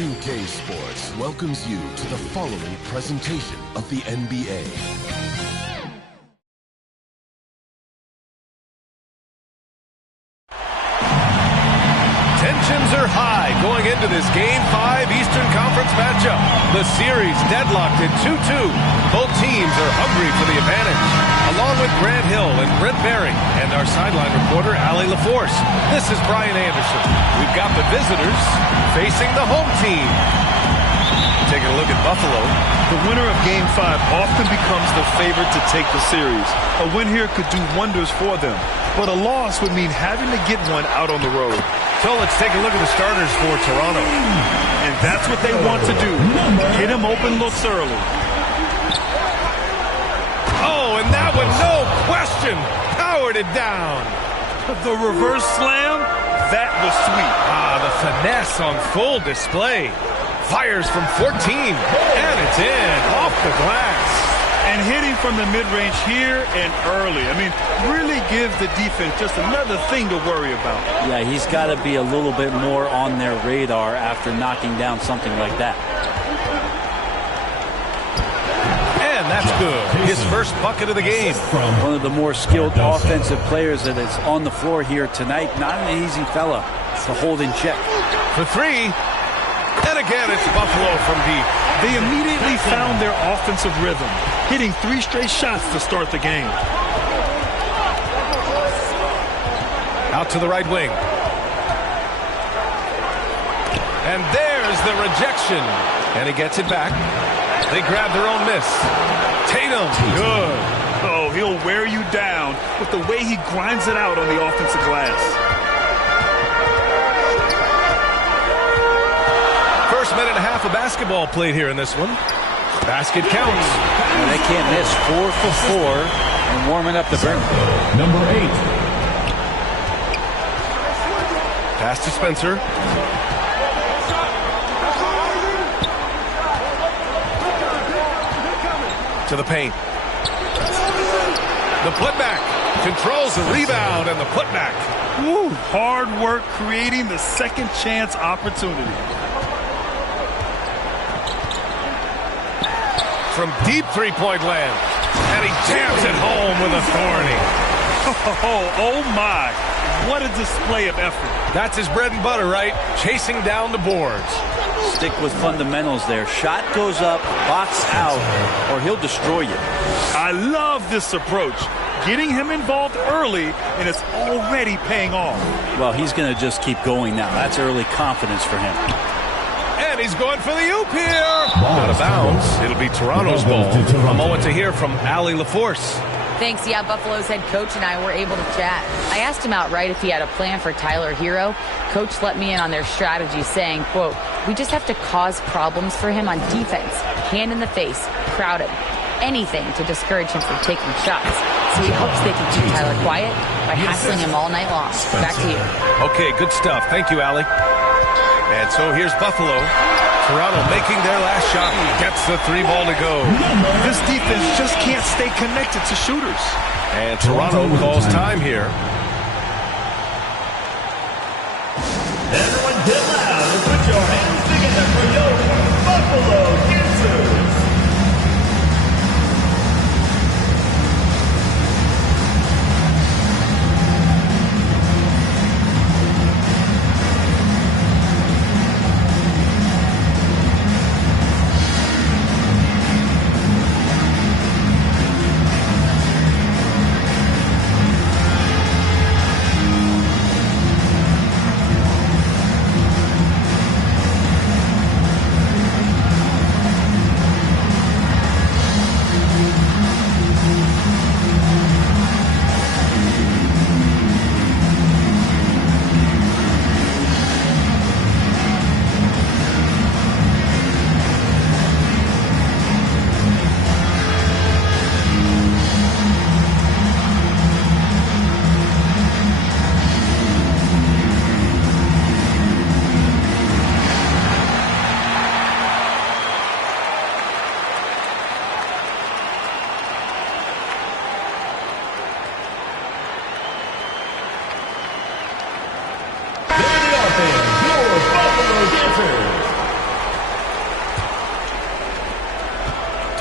2K Sports welcomes you to the following presentation of the NBA. Tensions are high going into this Game 5 Eastern Conference matchup. The series deadlocked at 2-2. Both teams are hungry for the advantage. Along with Grant Hill and Brent Barry and our sideline reporter, Allie LaForce, this is Brian Anderson. We've got the visitors facing the home team. Taking a look at Buffalo. The winner of Game 5 often becomes the favorite to take the series. A win here could do wonders for them, but a loss would mean having to get one out on the road. So let's take a look at the starters for Toronto. And that's what they want to do. Hit him open looks early. Oh, and that one, no question, powered it down. The reverse slam, that was sweet. The finesse on full display. Fires from 14, and it's in, off the glass. And hitting from the mid-range here and early. I mean, really give the defense just another thing to worry about. Yeah, he's got to be a little bit more on their radar after knocking down something like that. And that's good. His first bucket of the game. One of the more skilled offensive players that is on the floor here tonight. Not an easy fella to hold in check. For three. And again, it's Buffalo from deep. They immediately found their offensive rhythm, hitting 3 straight shots to start the game. Out to the right wing. And there's the rejection. And he gets it back. They grab their own miss. Tatum, good. Oh, he'll wear you down with the way he grinds it out on the offensive glass. First minute and a half of basketball played here in this one. Basket counts. And they can't miss. 4 for 4 and warming up the burn. Number 8. Pass to Spencer. To the paint. The putback. Controls the rebound and the putback. Woo, hard work creating the second chance opportunity. From deep three-point land. And he jams it home with authority. Oh my. What a display of effort. That's his bread and butter, right? Chasing down the boards. Stick with fundamentals there. Shot goes up, box out, or he'll destroy you. I love this approach. Getting him involved early, and it's already paying off. Well, he's going to just keep going now. That's early confidence for him. And he's going for the oop here. Out of bounds. It'll be Toronto's ball. A moment to hear from Allie LaForce. Thanks. Yeah, Buffalo's head coach and I were able to chat. I asked him outright if he had a plan for Tyler Hero. Coach let me in on their strategy, saying, quote, "We just have to cause problems for him on defense. Hand in the face. Crowd him. Anything to discourage him from taking shots. So he hopes they can keep Tyler quiet by hassling him all night long." Back to you. Okay, good stuff. Thank you, Allie. And so here's Buffalo. Toronto making their last shot. Gets the 3 ball to go. This defense just can't stay connected to shooters. And Toronto calls time here. Everyone get loud and put your hands together for your Buffalo Dancers.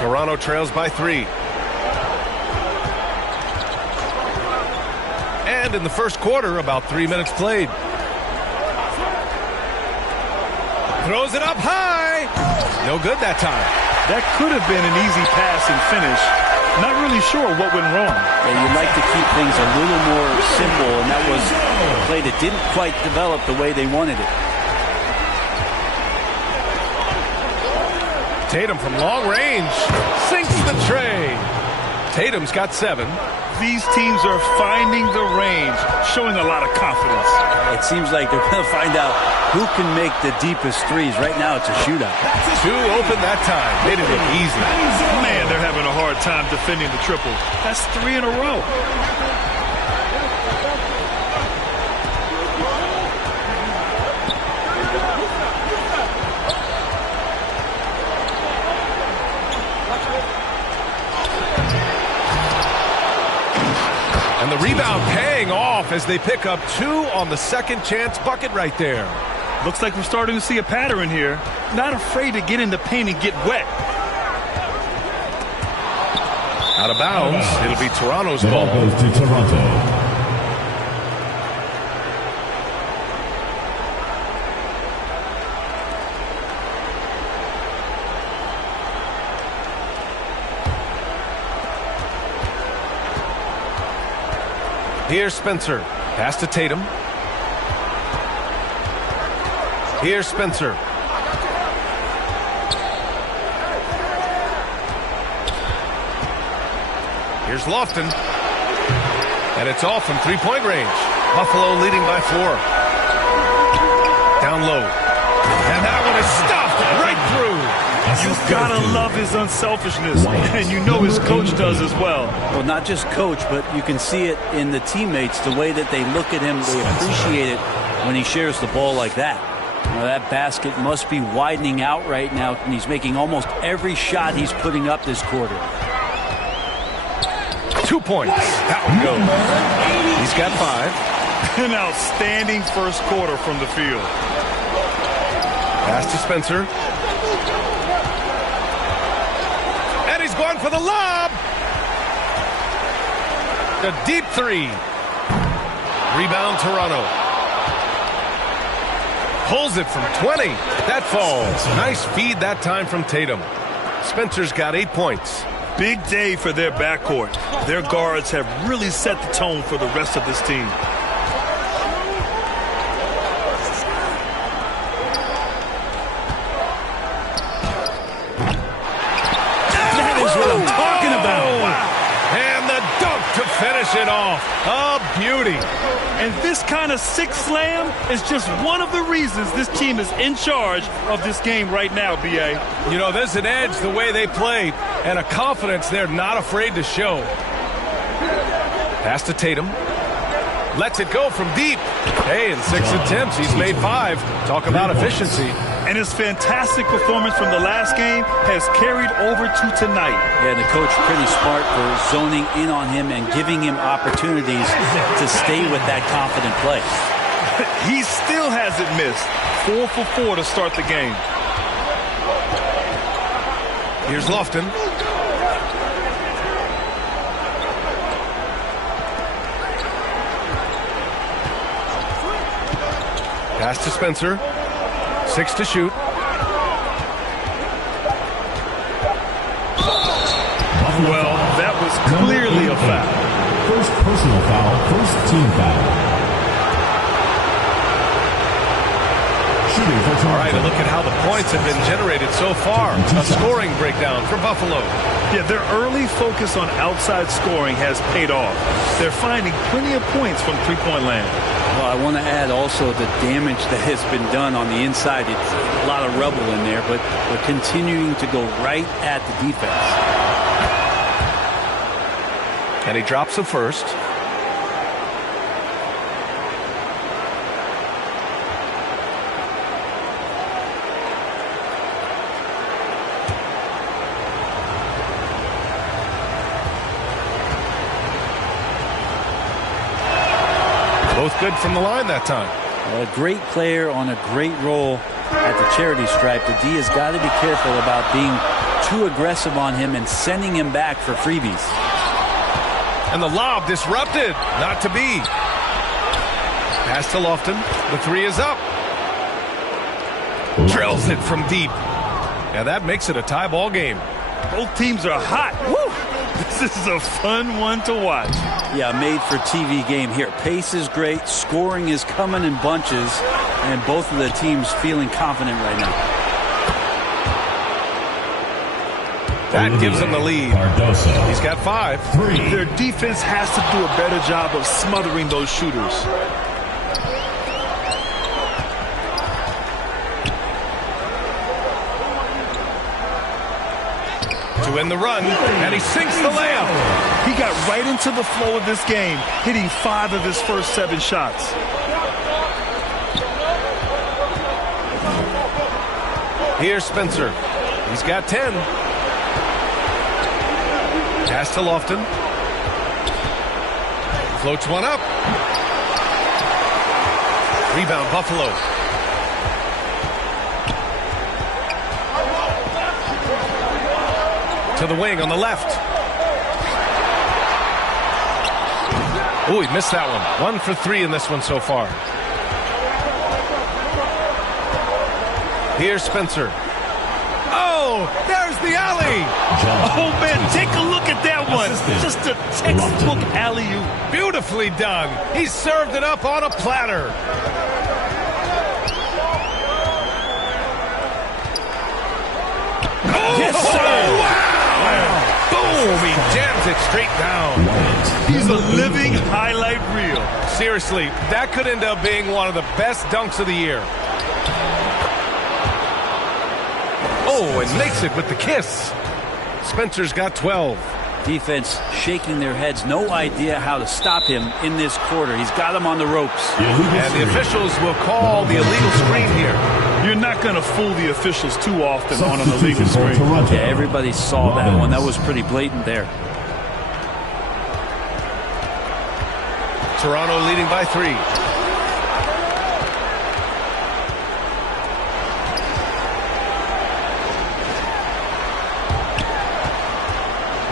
Toronto trails by 3. And in the first quarter, about 3 minutes played. Throws it up high. No good that time. That could have been an easy pass and finish. Not really sure what went wrong. Yeah, you'd like to keep things a little more simple, and that was a play that didn't quite develop the way they wanted it. Tatum from long range sinks the tray. Tatum's got 7. These teams are finding the range, showing a lot of confidence. It seems like they're going to find out who can make the deepest threes. Right now, it's a shootout. 2 open that time. Made it look easy. Man, they're having a hard time defending the triple. That's 3 in a row. And the rebound paying off as they pick up 2 on the second chance bucket right there. Looks like we're starting to see a pattern here. Not afraid to get in the paint and get wet. Out of bounds. It'll be Toronto's ball. Goes to Toronto. Here's Spencer. Pass to Tatum. Here's Spencer. Here's Lofton. And it's off from 3-point range. Buffalo leading by 4. Down low. And that one is stuffed right through. You've got to love his unselfishness, and you know his coach does as well. Well, not just coach, but you can see it in the teammates, the way that they look at him. They appreciate it when he shares the ball like that. Now, that basket must be widening out right now, and he's making almost every shot he's putting up this quarter. 2 points. That one goes. He's got 5. An outstanding first quarter from the field. Pass to Spencer. And he's going for the lob. A deep 3. Rebound Toronto. Pulls it from 20. That falls. Nice feed that time from Tatum. Spencer's got 8 points. Big day for their backcourt. Their guards have really set the tone for the rest of this team. That is what I'm talking about. And the dunk to finish it off. A beauty. And this kind of sick slam is just one of the reasons this team is in charge of this game right now, B.A. You know, there's an edge the way they play and a confidence they're not afraid to show. Pass to Tatum. Lets it go from deep. Hey, in 6 attempts, he's made 5. Talk about efficiency. And his fantastic performance from the last game has carried over to tonight. Yeah, the coach pretty smart for zoning in on him and giving him opportunities to stay with that confident play. He still hasn't missed. 4 for 4 to start the game. Here's Lofton. Pass to Spencer. 6 to shoot. Well, that was clearly a foul. First personal foul, first team foul. Shooting for Toronto. All right, and look at how the points have been generated so far. A scoring breakdown for Buffalo. Yeah, their early focus on outside scoring has paid off. They're finding plenty of points from three-point land. Well, I want to add also the damage that has been done on the inside. It's a lot of rubble in there, but they're continuing to go right at the defense. And he drops the first. Both good from the line that time. A great player on a great role at the charity stripe. The D has got to be careful about being too aggressive on him and sending him back for freebies. And the lob disrupted. Not to be. Pass to Lofton. The three is up. Drills it from deep. And that makes it a tie ball game. Both teams are hot. Woo! This is a fun one to watch. Yeah, made for TV game here. Pace is great. Scoring is coming in bunches. And both of the teams feeling confident right now. That gives them the lead. He's got 5. Their defense has to do a better job of smothering those shooters. To end the run, and he sinks the layup. He got right into the flow of this game, hitting 5 of his first 7 shots. Here's Spencer. He's got 10. Pass to Lofton. Floats one up. Rebound, Buffalo. To the wing on the left. Oh, he missed that one. 1 for 3 in this one so far. Here's Spencer. Oh, there's the alley. Oh, man, take a look at that one. Just a textbook alley-oop. Beautifully done. He served it up on a platter. Oh, Yes, sir. Wow. Boom, he jams it straight down. He's a living highlight reel. Seriously, that could end up being one of the best dunks of the year. Oh, and makes it with the kiss. Spencer's got 12. Defense shaking their heads. No idea how to stop him in this quarter. He's got him on the ropes. And the officials will call the illegal screen here. You're not going to fool the officials too often on an illegal screen. Yeah, everybody saw that one. That was pretty blatant there. Toronto leading by 3.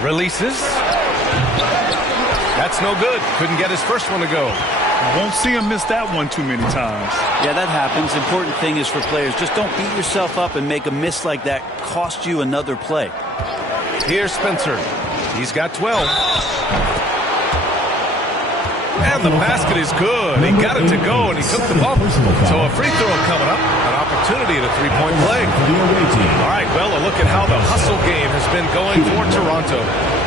Releases. That's no good. Couldn't get his first one to go. Won't see him miss that one too many times. Yeah, that happens. Important thing is for players, just don't beat yourself up and make a miss like that cost you another play. Here's Spencer. He's got 12. And the basket is good. He got it to go, and he took the bump. So a free throw coming up. An opportunity at a three-point play. All right, well, a look at how the hustle game has been going for Toronto.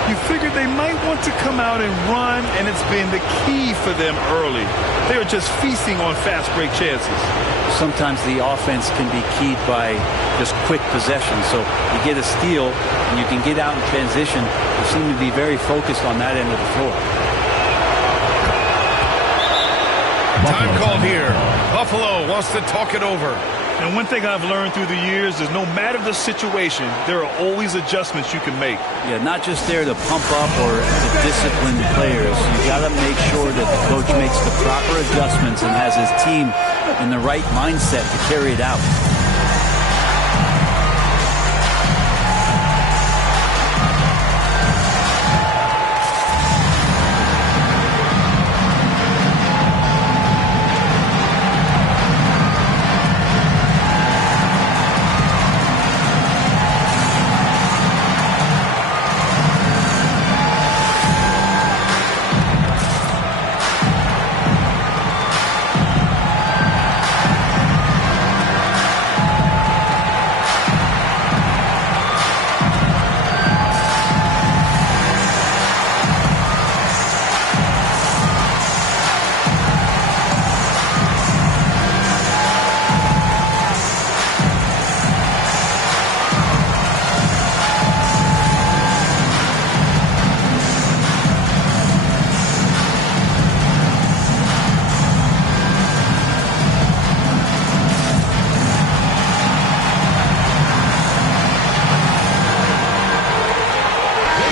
You figured they might want to come out and run, and it's been the key for them early. They're just feasting on fast break chances. Sometimes the offense can be keyed by just quick possession. So you get a steal, and you can get out in transition. They seem to be very focused on that end of the floor. Time called here. Buffalo wants to talk it over. And one thing I've learned through the years is no matter the situation, there are always adjustments you can make. Yeah, not just there to pump up or to discipline players. You got to make sure that the coach makes the proper adjustments and has his team in the right mindset to carry it out.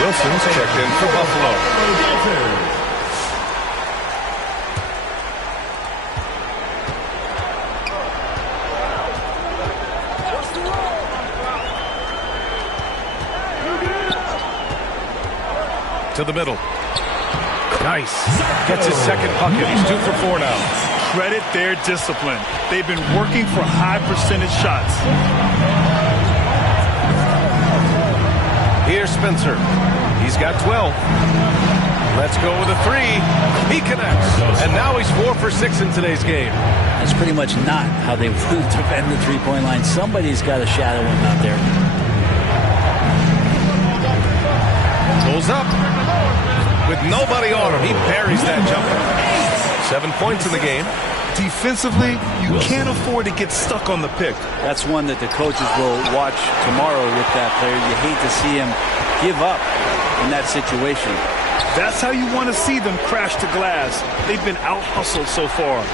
Wilson's checked in for Buffalo. to the middle. Nice. Gets his second bucket. He's 2 for 4 now. Credit their discipline. They've been working for high percentage shots. Here's Spencer. He's got 12. Let's go with a 3. He connects. And now he's 4 for 6 in today's game. That's pretty much not how they want to defend the three-point line. Somebody's got to shadow him out there. Pulls up. With nobody on him, he buries that jumper. 7 points in the game. Defensively, you can't afford to get stuck on the pick. That's one that the coaches will watch tomorrow with that player. You hate to see him give up in that situation. That's how you want to see them crash the glass. They've been out-hustled so far.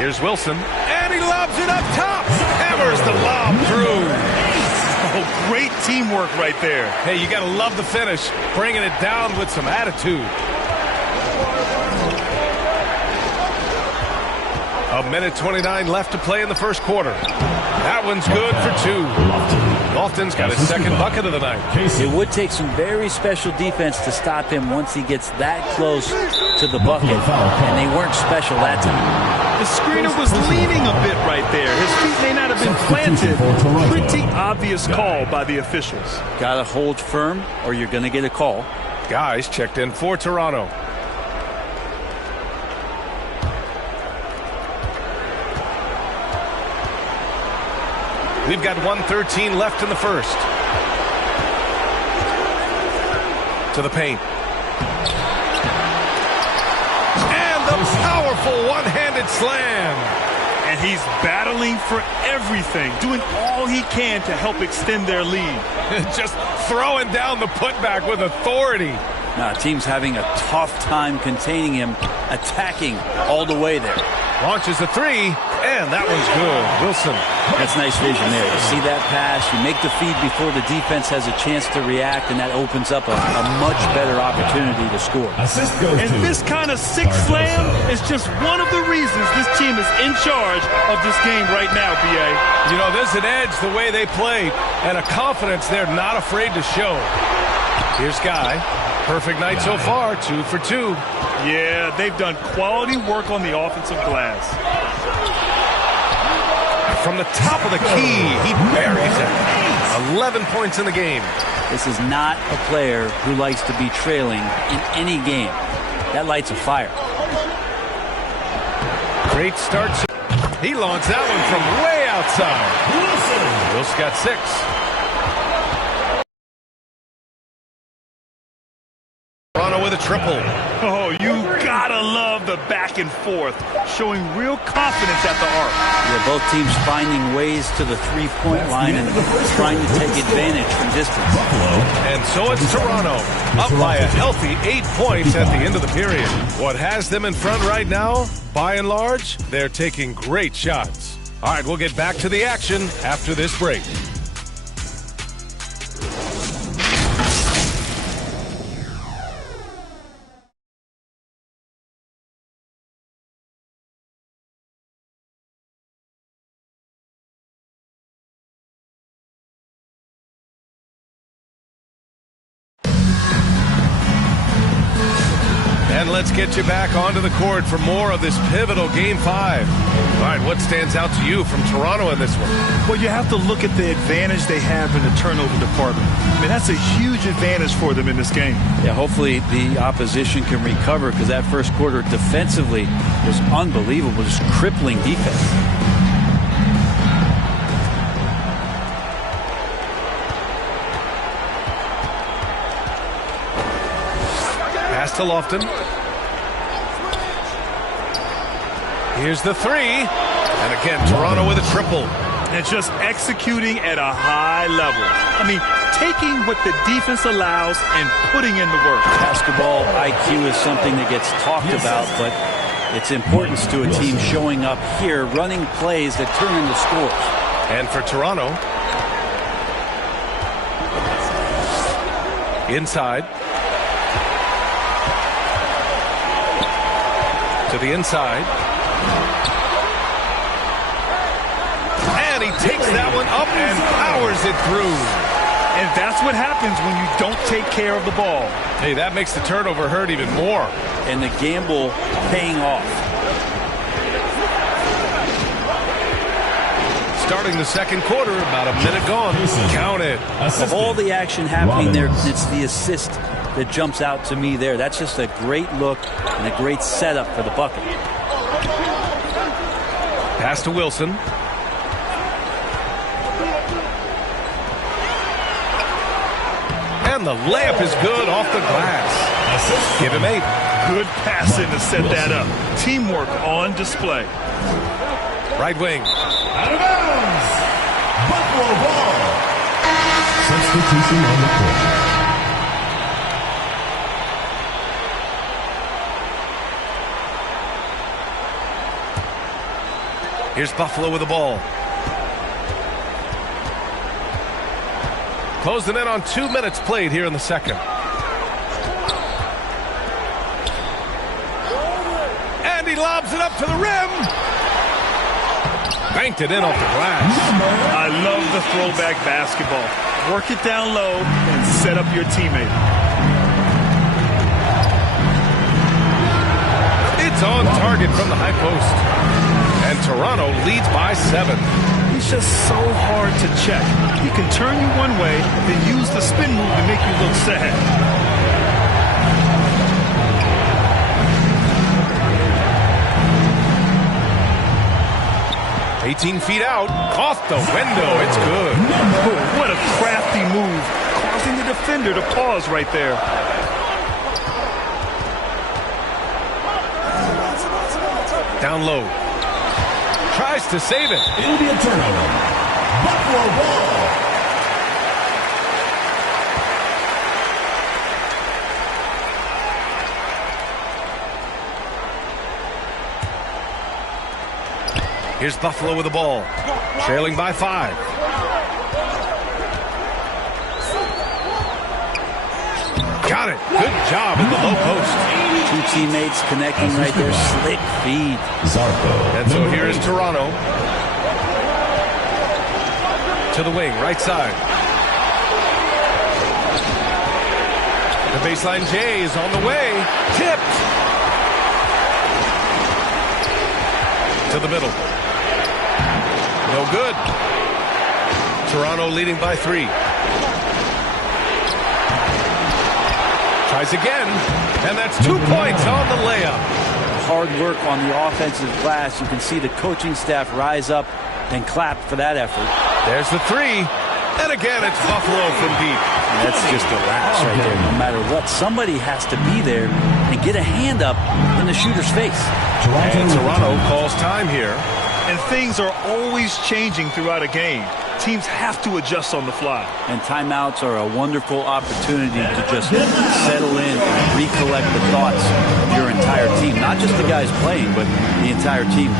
Here's Wilson, and he lobs it up top. Hammers the lob through. Oh, great teamwork right there. Hey, you got to love the finish, bringing it down with some attitude. A minute 29 left to play in the first quarter. That one's good for 2. Lofton's got his second bucket of the night. It would take some very special defense to stop him once he gets that close to the bucket, and they weren't special that time. The screener was leaning a bit right there. His feet may not have been planted. Pretty obvious call by the officials. Got to hold firm or you're going to get a call. Guys checked in for Toronto. We've got 1:13 left in the first. To the paint. And the powerful one-handed slam. And he's battling for everything, doing all he can to help extend their lead. Just throwing down the putback with authority. Now, team's having a tough time containing him, attacking all the way there. Launches a 3, and that one's good. Wilson. That's nice vision there. You see that pass, you make the feed before the defense has a chance to react, and that opens up a much better opportunity to score. And this kind of six slam is just one of the reasons this team is in charge of this game right now, B.A. You know, there's an edge the way they play, and a confidence they're not afraid to show. Here's Guy. Perfect night so far, 2 for 2. Yeah, they've done quality work on the offensive glass. From the top of the key, he buries it. 11 points in the game. This is not a player who likes to be trailing in any game. That lights a fire. Great start. He launched that one from way outside. Wilson got 6. Toronto with a triple. Oh, you gotta love the back and forth, showing real confidence at the arc. Yeah, both teams finding ways to the three-point line and trying to take advantage from distance. And so it's Toronto, up by a healthy 8 points at the end of the period. What has them in front right now, by and large, they're taking great shots. All right, we'll get back to the action after this break. And let's get you back onto the court for more of this pivotal Game 5. All right, what stands out to you from Toronto in this one? Well, you have to look at the advantage they have in the turnover department. I mean, that's a huge advantage for them in this game. Yeah, hopefully the opposition can recover because that first quarter defensively was unbelievable, just crippling defense. Pass to Lofton. Here's the 3. And again, Toronto with a triple. And just executing at a high level. I mean, taking what the defense allows and putting in the work. Basketball IQ is something that gets talked about, but its importance to a team showing up here, running plays that turn into scores. And for Toronto, inside. To the inside. And he takes that one up and powers it through. And that's what happens when you don't take care of the ball. Hey, that makes the turnover hurt even more. And the gamble paying off. Starting the second quarter, about a minute gone. Count it. Of all the action happening there, it's the assist that jumps out to me there. That's just a great look and a great setup for the bucket. Pass to Wilson. And the layup is good off the glass. Give him 8. Good passing to set that up. Teamwork on display. Right wing. Out of bounds. Buffalo ball. Substitution on the court. Here's Buffalo with the ball. Closing in on 2 minutes played here in the second. And he lobs it up to the rim. Banked it in off the glass. I love the throwback basketball. Work it down low and set up your teammate. It's on target from the high post. And Toronto leads by 7. He's just so hard to check. He can turn you one way, then use the spin move to make you look sad. 18 feet out, off the window, it's good. Oh, what a crafty move, causing the defender to pause right there. Down low. Tries to save it. It'll be a turnover. Buffalo ball. Here's Buffalo with the ball. Trailing by 5. Got it. Good job in the low post. 2 teammates connecting right there. Slick feed. And so here is Toronto. To the wing, right side. The baseline J is on the way. Tipped. To the middle. No good. Toronto leading by 3. Tries again, and that's 2 points on the layup. Hard work on the offensive glass. You can see the coaching staff rise up and clap for that effort. There's the 3, and again it's Buffalo from deep. And that's just a lapse right there. No matter what, somebody has to be there and get a hand up in the shooter's face. And Toronto calls time here. And things are always changing throughout a game. Teams have to adjust on the fly. And timeouts are a wonderful opportunity to just settle in and recollect the thoughts of your entire team. Not just the guys playing, but the entire team.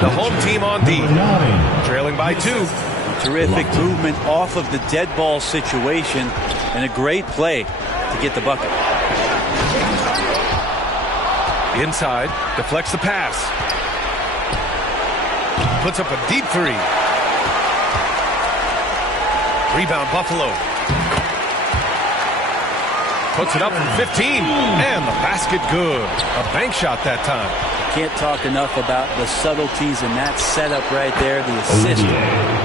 The home team on D, trailing by 2. Terrific movement off of the dead ball situation and a great play to get the bucket. Inside, deflects the pass. Puts up a deep 3. Rebound Buffalo. Puts it up from 15, and the basket good. A bank shot that time. Can't talk enough about the subtleties in that setup right there. The assist,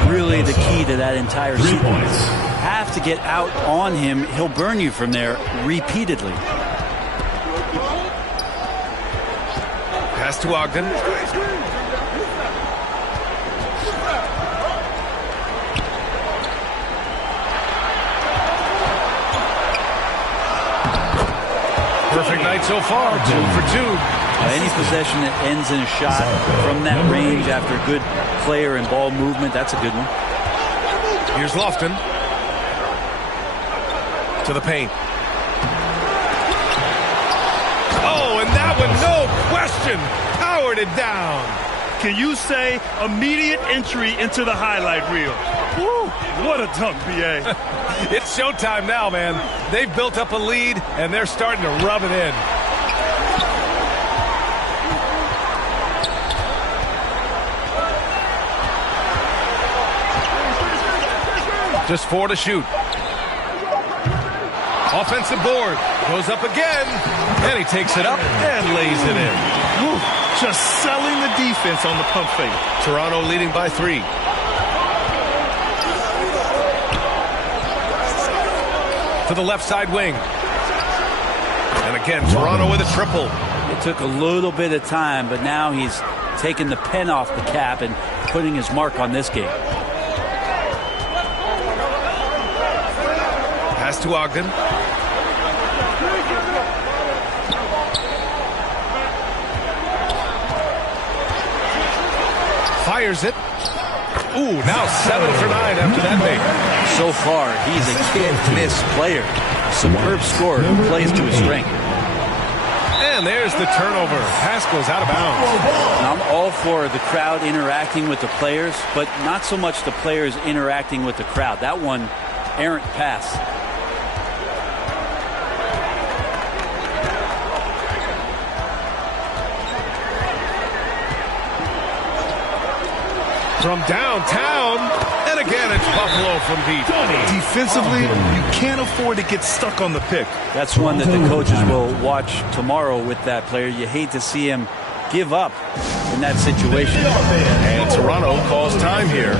really the key to that entire sequence. Have to get out on him. He'll burn you from there repeatedly. Pass to Ogden. Perfect night so far, 2 for 2. Any possession that ends in a shot from that range after good player and ball movement, that's a good one. Here's Lofton. To the paint. Oh, and that one, no question, powered it down. Can you say immediate entry into the highlight reel? Woo, what a dunk, B.A. It's showtime now, man. They've built up a lead, and they're starting to rub it in. Just 4 to shoot. Offensive board. Goes up again. And he takes it up and lays it in. Woo, just selling the defense on the pump fake. Toronto leading by 3. To the left side wing. And again, Toronto with a triple. It took a little bit of time, but now he's taking the pen off the cap and putting his mark on this game. Pass to Ogden. Fires it. Ooh, now 7 for 9 after that make. So far, he's a can't-miss player. A superb scorer who plays to his strength. And there's the turnover. Pass goes out of bounds. Now, I'm all for the crowd interacting with the players, but not so much the players interacting with the crowd. That one, errant pass. From downtown, and again it's Buffalo from deep. Defensively, you can't afford to get stuck on the pick. That's one that the coaches will watch tomorrow with that player. You hate to see him give up in that situation. And Toronto calls time here.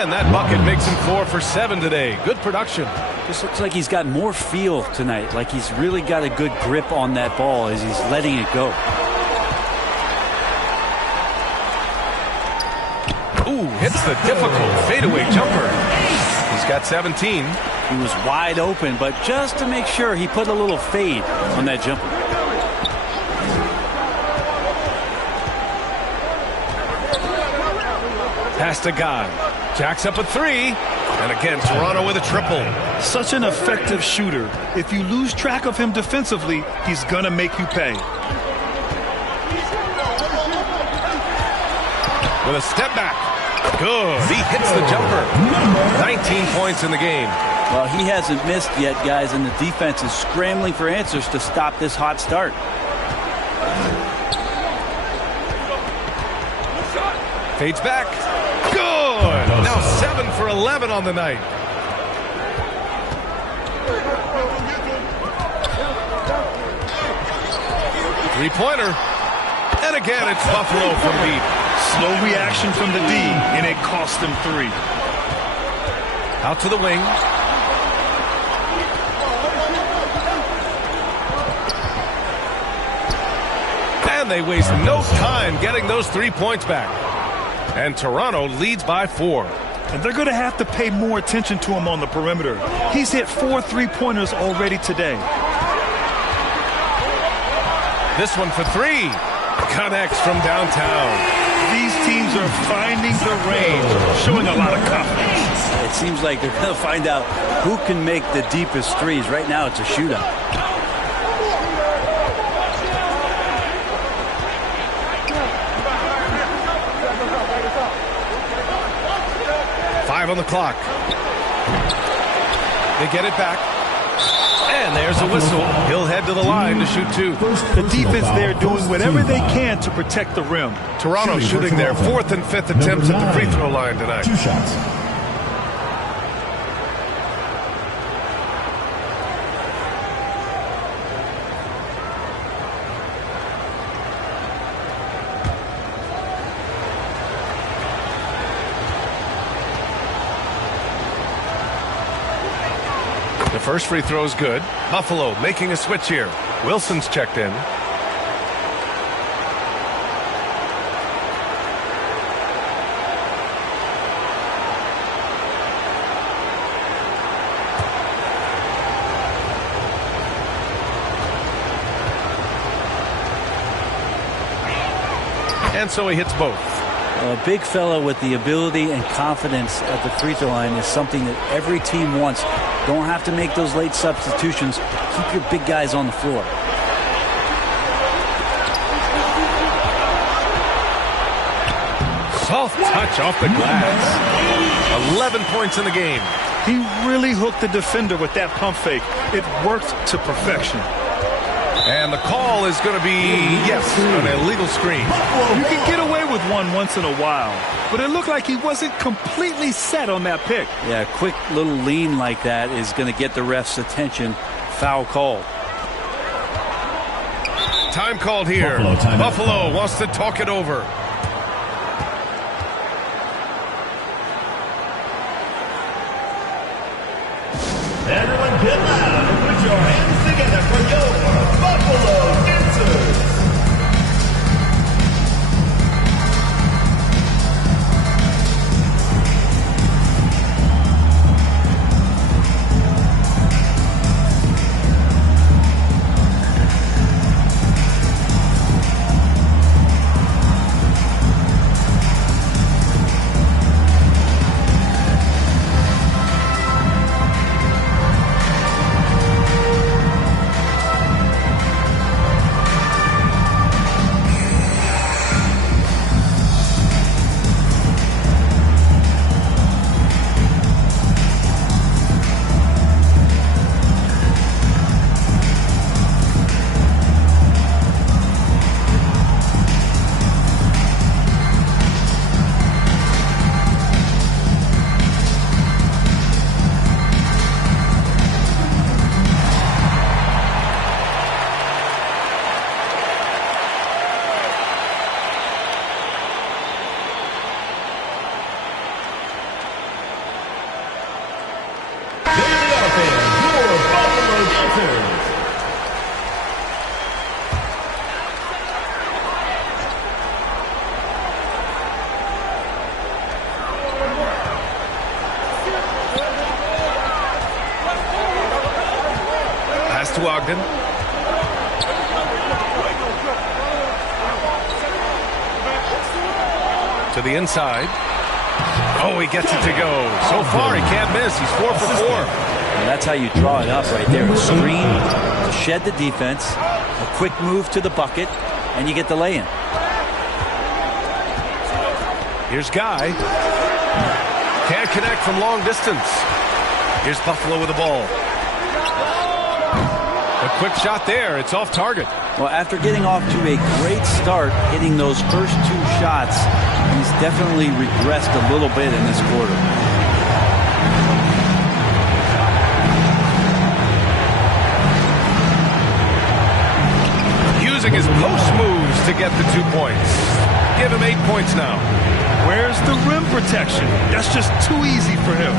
And that bucket makes him 4 for 7 today. Good production. Just looks like he's got more feel tonight. Like he's really got a good grip on that ball as he's letting it go. Ooh, hits the difficult fadeaway jumper. He's got 17. He was wide open, but just to make sure, he put a little fade on that jumper. Pass to God. Jacks up a 3. And again, Toronto with a triple. Such an effective shooter. If you lose track of him defensively, he's going to make you pay. With a step back. Good. He hits the jumper. 19 points in the game. Well, he hasn't missed yet, guys, and the defense is scrambling for answers to stop this hot start. Fades back. Good. Now 7 for 11 on the night. Three-pointer. And again, it's Buffalo from deep. Slow reaction from the D, and it cost them 3. Out to the wing. And they waste no time getting those 3 points back. And Toronto leads by 4. And they're going to have to pay more attention to him on the perimeter. He's hit 4 3-pointers already today. This one for 3. Connects from downtown. These teams are finding the range, showing a lot of confidence. It seems like they're going to find out who can make the deepest threes. Right now, it's a shootout. On the clock. They get it back. And there's a whistle. He'll head to the line to shoot 2. The defense there doing whatever they can to protect the rim. Toronto shooting their 4th and 5th attempts at the free throw line tonight. 2 shots. The first free throw is good. Buffalo making a switch here. Wilson's checked in. And so he hits both. A big fella with the ability and confidence at the free throw line is something that every team wants. Don't have to make those late substitutions. Keep your big guys on the floor. Soft touch off the glass. 11 points in the game. He really hooked the defender with that pump fake. It worked to perfection. And the call is going to be, yes, an illegal screen. You can get away with one once in a while, but it looked like he wasn't completely set on that pick. Yeah, a quick little lean like that is going to get the ref's attention. Foul call. Time called here. Buffalo wants to talk it over. Everyone get loud and put your hands together for your Buffalo dancers. Pass to Ogden. To the inside. Oh, he gets it to go. So far, he can't miss. He's 4 for 4. And that's how you draw it up right there. A screen to shed the defense, a quick move to the bucket, and you get the lay-in. Here's Guy. Can't connect from long distance. Here's Buffalo with the ball. A quick shot there. It's off target. Well, after getting off to a great start, hitting those first 2 shots, He's definitely regressed a little bit in this quarter. Using his post moves to get the 2 points. Give him 8 points now. Where's the rim protection? That's just too easy for him.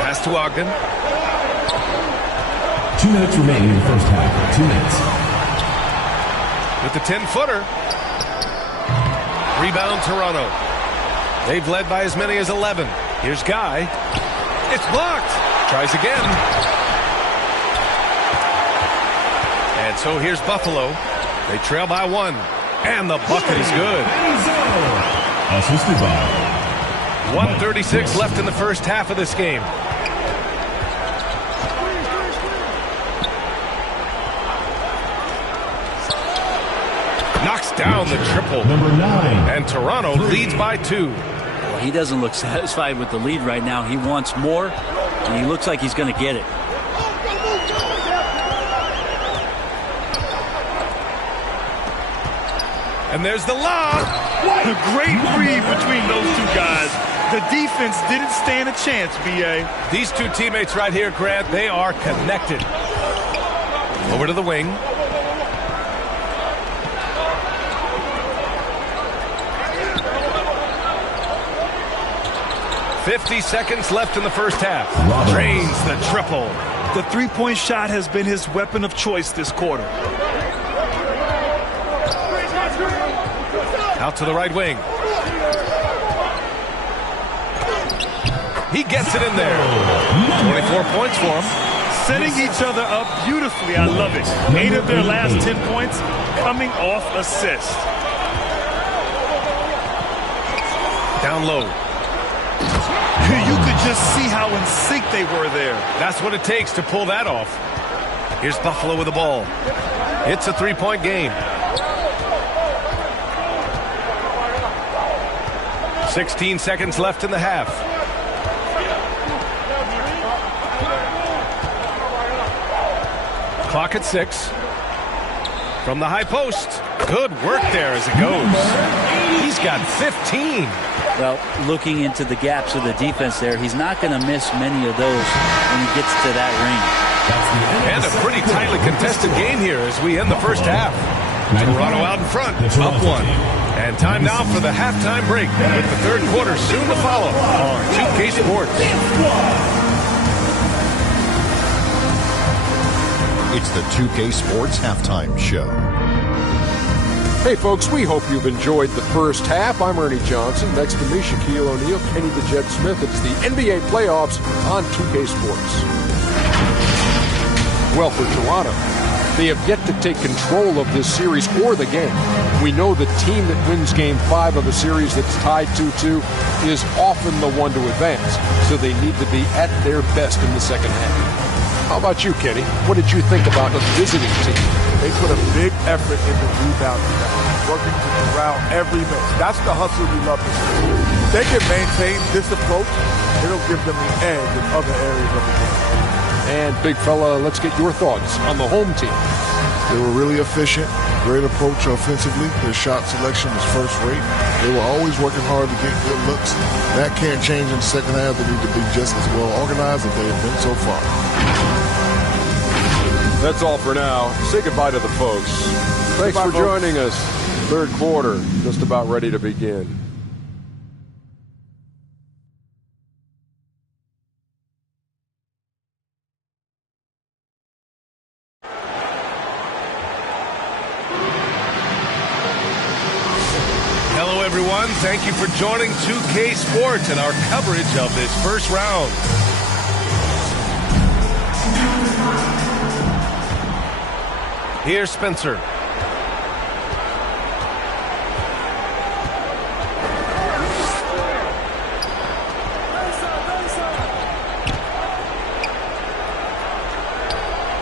Pass to Ogden. 2 minutes remaining in the first half. 2 minutes. With the 10-footer. Rebound Toronto. They've led by as many as 11. Here's Guy. It's blocked. Tries again. And so here's Buffalo. They trail by 1. And the bucket is good. Assisted by 1:36 left in the first half of this game. Knocks down the triple. number 9. And Toronto leads by 2. Well, he doesn't look satisfied with the lead right now. He wants more, and he looks like he's going to get it. And there's the lob. A great read between those two guys. The defense didn't stand a chance, B.A. These two teammates right here, Grant, they are connected. Over to the wing. .50 seconds left in the first half. Drains the triple. The three-point shot has been his weapon of choice this quarter. Out to the right wing. He gets it in there. 24 points for him. Setting each other up beautifully. I love it. 8 of their last 10 points coming off assist. Down low. You could just see how in sync they were there. That's what it takes to pull that off. Here's Buffalo with the ball. It's a 3-point game. 16 seconds left in the half. Clock at 6. From the high post. Good work there as it goes. He's got 15. Well, looking into the gaps of the defense there, he's not going to miss many of those when he gets to that range. And a pretty tightly contested game here as we end the first half. Toronto out in front, up 1. And time now for the halftime break, with the third quarter soon to follow on 2K Sports. It's the 2K Sports Halftime Show. Hey, folks, we hope you've enjoyed the first half. I'm Ernie Johnson. Next to me, Shaquille O'Neal, Kenny the Jet Smith. It's the NBA playoffs on 2K Sports. Well, for Toronto, they have yet to take control of this series or the game. We know the team that wins Game 5 of a series that's tied 2-2 is often the one to advance, so they need to be at their best in the second half. How about you, Kenny? What did you think about the visiting team? They put a big effort into rebounding, working to corral every miss. That's the hustle we love to see. If they can maintain this approach, it'll give them the edge in other areas of the game. And, big fella, let's get your thoughts on the home team. They were really efficient, great approach offensively. Their shot selection was first rate. They were always working hard to get good looks. That can't change in the second half. They need to be just as well organized as they have been so far. That's all for now. Say goodbye to the folks. Thanks for joining us. Third quarter, just about ready to begin. Hello, everyone. Thank you for joining 2K Sports and our coverage of this first round. Here's Spencer.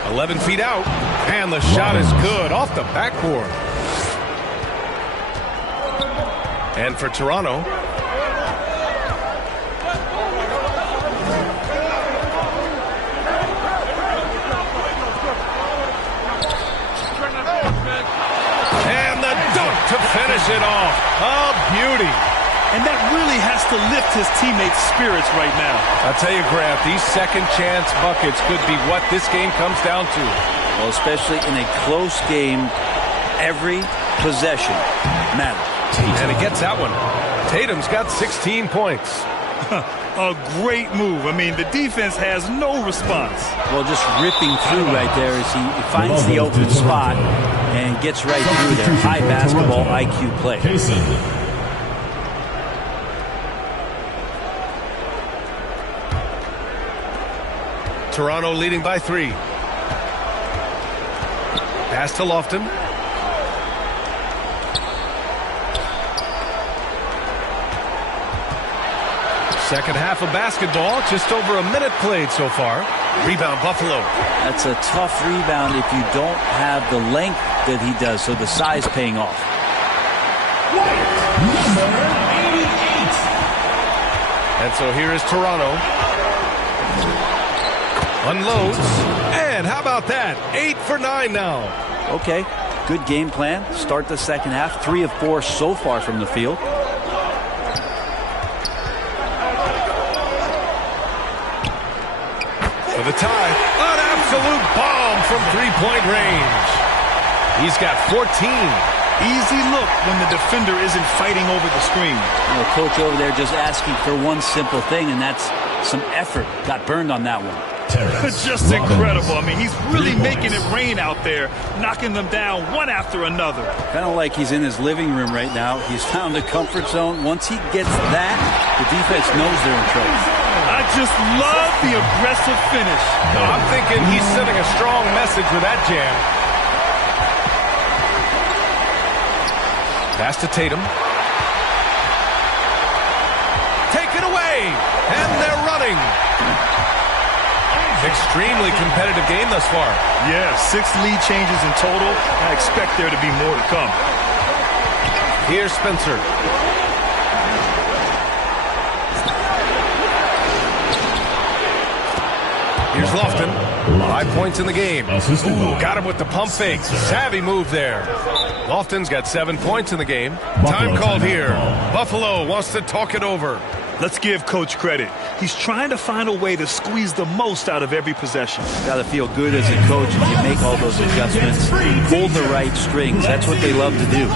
.11 feet out, and the shot is good off the backboard. And for Toronto, and the dunk to finish it off. A beauty. And that really has to lift his teammates' spirits right now. I'll tell you, Grant, these second chance buckets could be what this game comes down to. Well, especially in a close game, every possession matters. And he gets that one. Tatum's got 16 points. A great move. I mean, the defense has no response. Well, just ripping through right there as he finds the open spot and gets right through there. High basketball IQ play. Toronto leading by 3. Pass to Lofton. Second half of basketball, just over a minute played so far. Rebound, Buffalo. That's a tough rebound if you don't have the length that he does, so the size paying off. Number 88. And so here is Toronto. Unloads. And how about that? 8 for 9 now. Okay, good game plan. Start the second half. 3 of 4 so far from the field. For the tie, an absolute bomb from three-point range. He's got 14. Easy look when the defender isn't fighting over the screen. The coach over there just asking for one simple thing, and that's some effort. Got burned on that one. Just incredible. I mean, he's really making it rain out there, knocking them down one after another. Kind of like he's in his living room right now. He's found a comfort zone. Once he gets that, the defense knows they're in trouble. I just love the aggressive finish. I'm thinking he's sending a strong message with that jam. Pass to Tatum. Take it away, and they're running. Extremely competitive game thus far. Yeah, 6 lead changes in total. I expect there to be more to come. Here's Spencer. Here's Lofton. 5 points in the game. Ooh, got him with the pump fake. Savvy move there. Lofton's got 7 points in the game. Time called here. Buffalo wants to talk it over. Let's give Coach credit. He's trying to find a way to squeeze the most out of every possession. Got to feel good as a coach if you make all those adjustments. Pull the right strings. That's what they love to do.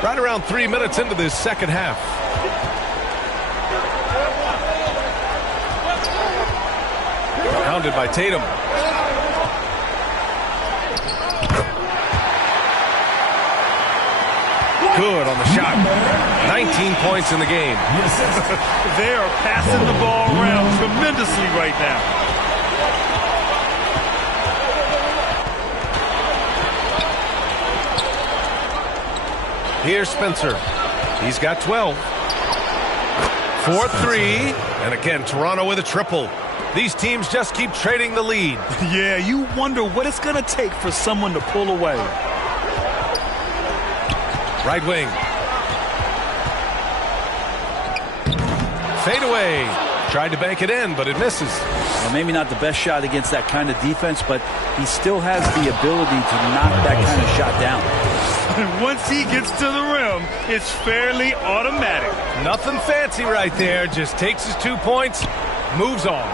Right around 3 minutes into this second half. Pounded by Tatum. Good on the shot. 19 points in the game. They are passing the ball around tremendously right now. Here's Spencer. He's got 12. 4-3. And again, Toronto with a triple. These teams just keep trading the lead. Yeah, you wonder what it's going to take for someone to pull away. Right wing. Fade away. Tried to bank it in, but it misses. Well, maybe not the best shot against that kind of defense, but he still has the ability to knock that kind of shot down. Once he gets to the rim, it's fairly automatic. Nothing fancy right there. Just takes his 2 points, moves on.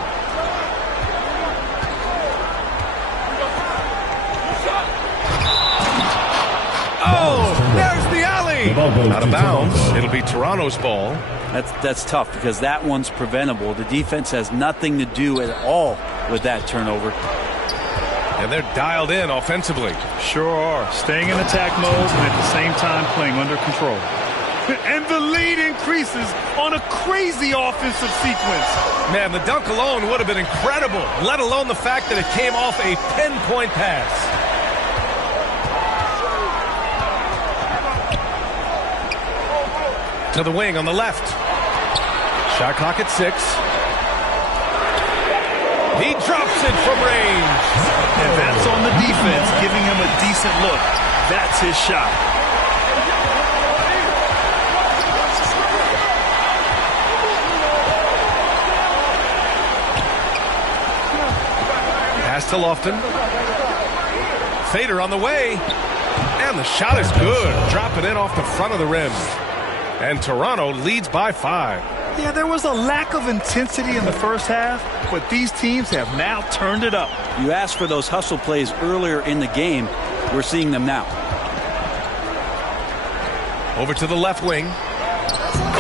Oh, there's the alley. Out of bounds. It'll be Toronto's ball. That's tough because that one's preventable. The defense has nothing to do at all with that turnover. And they're dialed in offensively. Sure are. Staying in attack mode and at the same time playing under control. And the lead increases on a crazy offensive sequence. Man, the dunk alone would have been incredible, let alone the fact that it came off a pinpoint pass. To the wing on the left. Shot clock at 6. He drops it from range. And that's on the defense, giving him a decent look. That's his shot. Pass to Lofton. Fader on the way. And the shot is good. Drop it in off the front of the rim. And Toronto leads by 5. Yeah, there was a lack of intensity in the first half, but these teams have now turned it up. You asked for those hustle plays earlier in the game. We're seeing them now. Over to the left wing.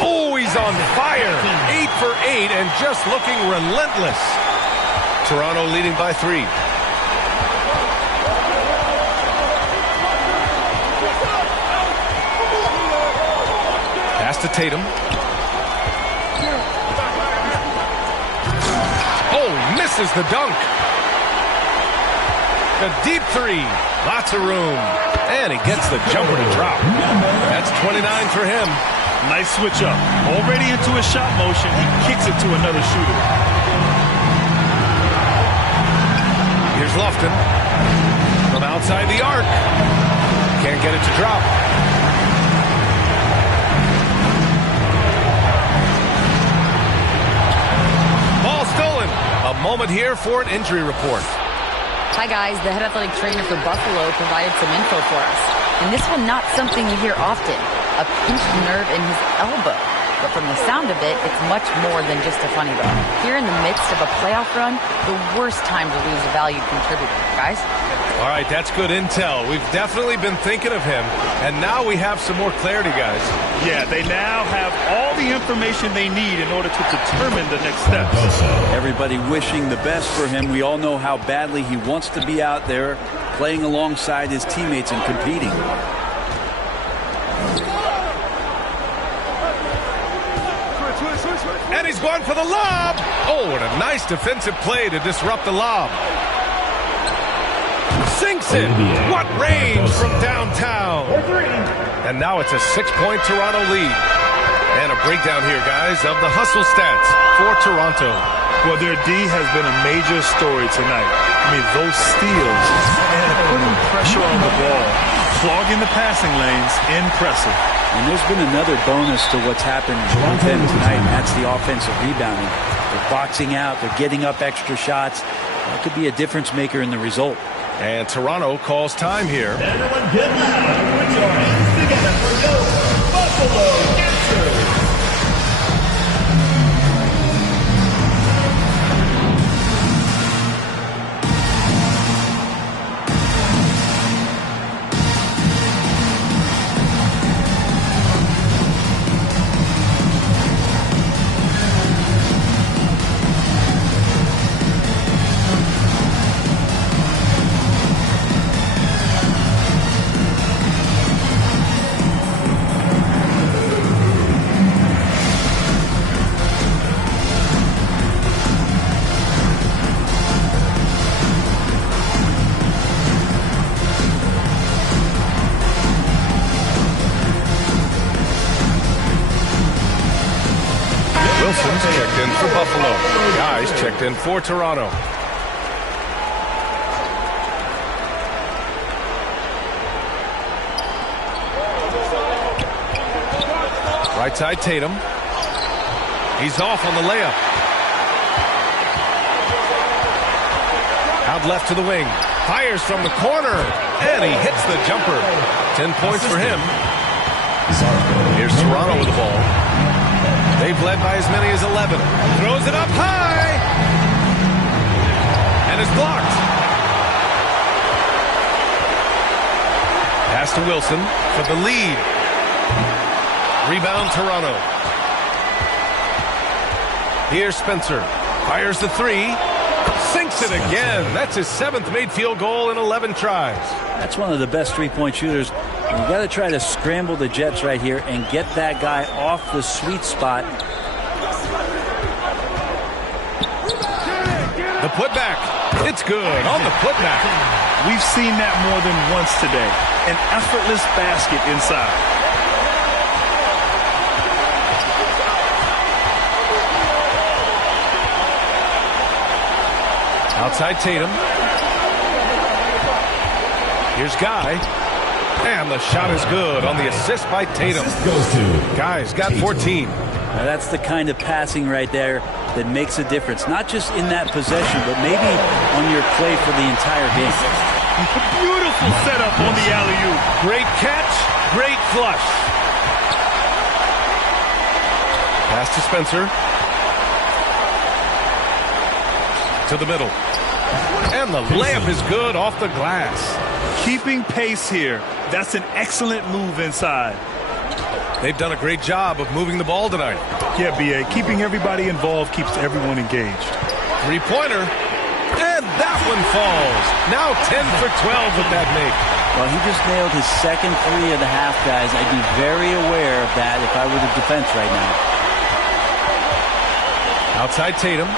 Oh, he's on fire. 8 for 8 and just looking relentless. Toronto leading by 3. Pass to Tatum. Oh, misses the dunk. The deep 3. Lots of room. And he gets the jumper to drop. That's 29 for him. Nice switch up. Already into his shot motion, he kicks it to another shooter. Here's Lofton. From outside the arc. Can't get it to drop. Ball stolen. A moment here for an injury report. Hi, guys. The head athletic trainer for Buffalo provided some info for us. And this one, not something you hear often. A pinched nerve in his elbow. But from the sound of it, it's much more than just a funny bone. Here in the midst of a playoff run, the worst time to lose a valued contributor. Guys? All right, that's good intel. We've definitely been thinking of him. And now we have some more clarity, guys. Yeah, they now have all the information they need in order to determine the next steps. Everybody wishing the best for him. We all know how badly he wants to be out there playing alongside his teammates and competing. And he's going for the lob. Oh, what a nice defensive play to disrupt the lob. Sinks it. What range from downtown. And now it's a 6-point Toronto lead. And a breakdown here, guys, of the hustle stats for Toronto. Well, their D has been a major story tonight. I mean, those steals and putting pressure on the ball, clogging the passing lanes, impressive. And there's been another bonus to what's happened with them tonight, and that's the offensive rebounding. They're boxing out. They're getting up extra shots. That could be a difference maker in the result. And Toronto calls time here. Everyone get loud. Put your hands together for your Buffalo Dancers. Checked in for Buffalo. Guys checked in for Toronto. Right side Tatum. He's off on the layup. Out left to the wing. Fires from the corner. And he hits the jumper. 10 points for him. Here's Toronto with the ball. They've led by as many as 11. Throws it up high. And is blocked. Pass to Wilson for the lead. Rebound Toronto. Here's Spencer. Fires the three. Sinks it again. That's his 7th made field goal in 11 tries. That's one of the best three-point shooters. You got to try to scramble the Jets right here and get that guy off the sweet spot. The putback. It's good on the putback. We've seen that more than once today. An effortless basket inside. Outside Tatum. Here's Guy. And the shot is good on the assist by Tatum. Guy's got 14. Now that's the kind of passing right there that makes a difference. Not just in that possession, but maybe on your play for the entire game. Beautiful setup on the alley-oop. Great catch, great flush. Pass to Spencer. To the middle. And the layup is good off the glass. Keeping pace here. That's an excellent move inside. They've done a great job of moving the ball tonight. Yeah, B.A. Keeping everybody involved keeps everyone engaged. Three-pointer. And that one falls. Now 10 for 12 with that make. Well, he just nailed his second three of the half, guys. I'd be very aware of that if I were the defense right now. Outside Tatum.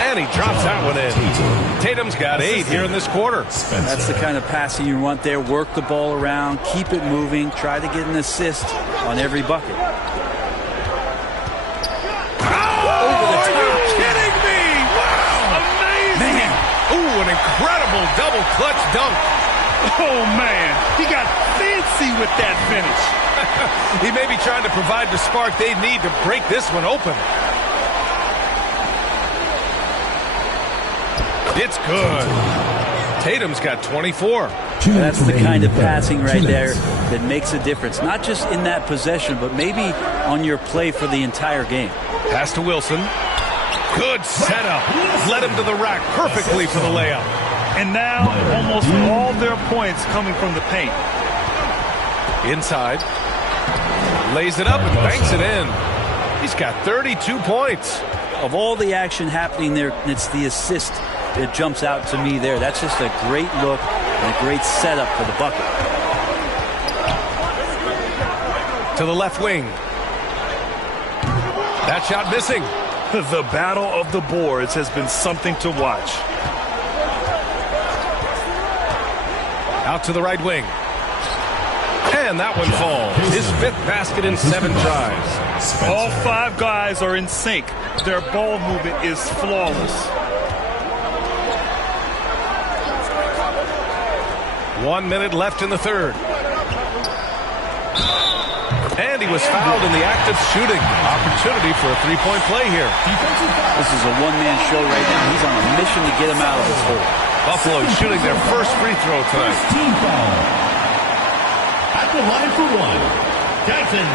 And he drops that one in. Tatum's got 8 here in this quarter. That's the kind of passing you want there. Work the ball around, keep it moving, try to get an assist on every bucket. Are you kidding me? Wow! Amazing! Man. Ooh, an incredible double clutch dunk. Oh, man. He got fancy with that finish. He may be trying to provide the spark they need to break this one open. It's good. Tatum's got 24. That's the kind of passing right there that makes a difference. Not just in that possession, but maybe on your play for the entire game. Pass to Wilson. Good setup. Led him to the rack perfectly for the layup. And now almost all their points coming from the paint. Inside. Lays it up and banks it in. He's got 32 points. Of all the action happening there, it's the assist that jumps out to me there. That's just a great look and a great setup for the bucket. To the left wing. That shot missing. The battle of the boards has been something to watch. Out to the right wing. And that one falls. His 5th basket in 7 tries. All 5 guys are in sync. Their ball movement is flawless. 1 minute left in the third. And he was fouled in the act of shooting. Opportunity for a three-point play here. This is a one-man show right now. He's on a mission to get him out of this hole. Buffalo shooting their first free throw tonight. Team foul. At the line for one, Jackson.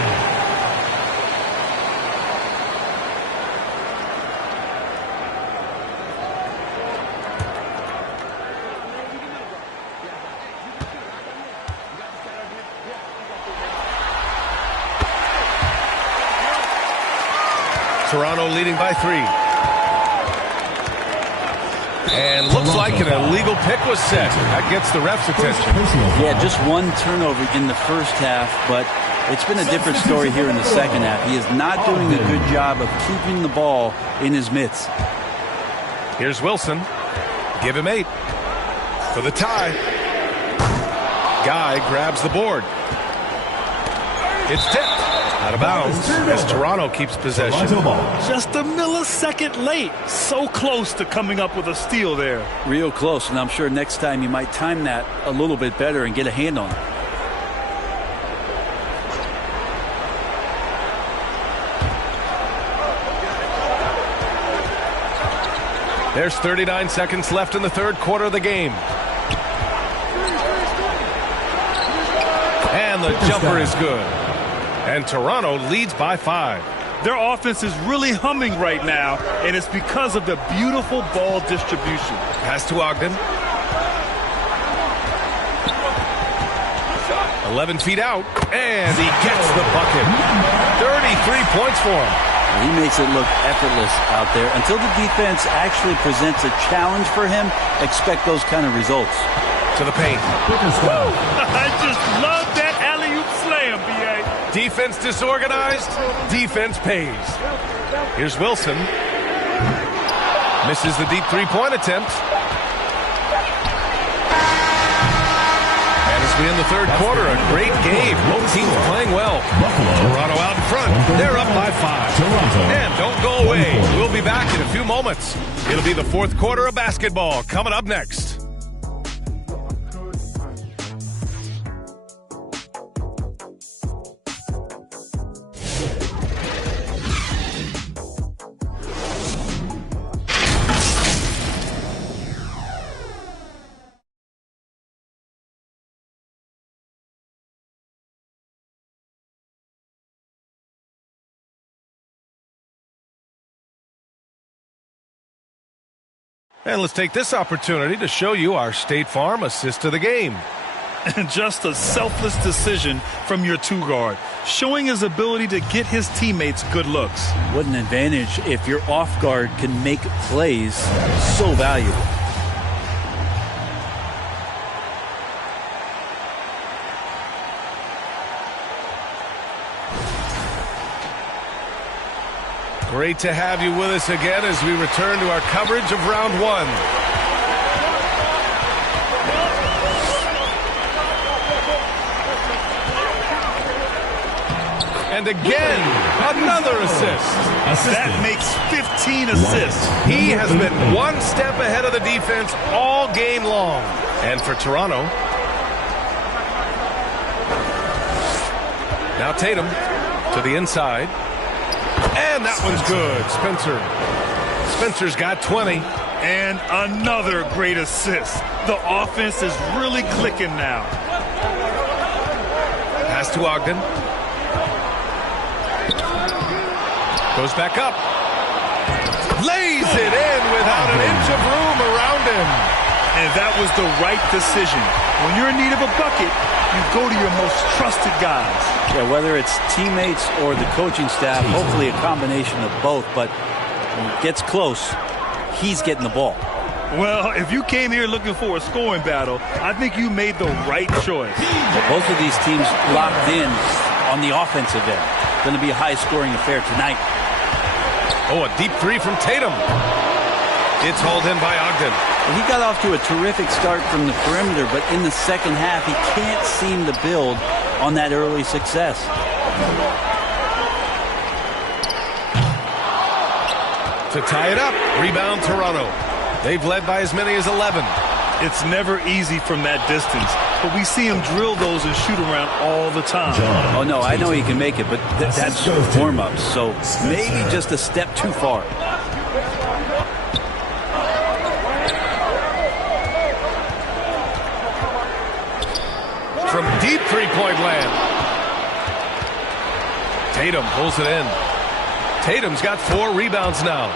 Toronto leading by 3. And looks like an illegal pick was set. That gets the ref's attention. Yeah, just one turnover in the first half, but it's been a different story here in the second half. He is not doing a good job of keeping the ball in his mitts. Here's Wilson. Give him 8 for the tie. Guy grabs the board. It's tipped. Out of bounds as Toronto keeps possession. Just a millisecond late. So close to coming up with a steal there. Real close, and I'm sure next time you might time that a little bit better and get a hand on it. There's 39 seconds left in the third quarter of the game. And the jumper is good. And Toronto leads by 5. Their offense is really humming right now, and it's because of the beautiful ball distribution. Pass to Ogden. 11 feet out, and he gets the bucket. 33 points for him. He makes it look effortless out there. Until the defense actually presents a challenge for him, expect those kind of results. To the paint. I just love that alley-oop slam, B.A. Defense disorganized, defense pays. Here's Wilson. Misses the deep three-point attempt. And as we end the third quarter, a great game. Both teams playing well. Toronto out in front. They're up by 5. And don't go away. We'll be back in a few moments. It'll be the fourth quarter of basketball coming up next. And let's take this opportunity to show you our State Farm assist to the game. And just a selfless decision from your two-guard, showing his ability to get his teammates good looks. What an advantage if your off-guard can make plays so valuable. Great to have you with us again as we return to our coverage of round 1. And again, another assist. That makes 15 assists. He has been one step ahead of the defense all game long. And for Toronto, now Tatum to the inside. And that one's good. Spencer's got 20. And another great assist. The offense is really clicking now. Pass to Ogden. Goes back up. Lays it in without an inch of room around him. And that was the right decision. When you're in need of a bucket, you go to your most trusted guys. Yeah, whether it's teammates or the coaching staff, hopefully a combination of both. But when it gets close, he's getting the ball. Well, if you came here looking for a scoring battle, I think you made the right choice. Well, both of these teams locked in on the offensive end. Going to be a high-scoring affair tonight. Oh, a deep three from Tatum. It's hauled in by Ogden. He got off to a terrific start from the perimeter, but in the second half, he can't seem to build on that early success. To tie it up, rebound Toronto. They've led by as many as 11. It's never easy from that distance, but we see him drill those and shoot around all the time. Oh, no, I know he can make it, but that's warm-ups, so maybe just a step too far. From deep three-point land. Tatum pulls it in. Tatum's got 4 rebounds now.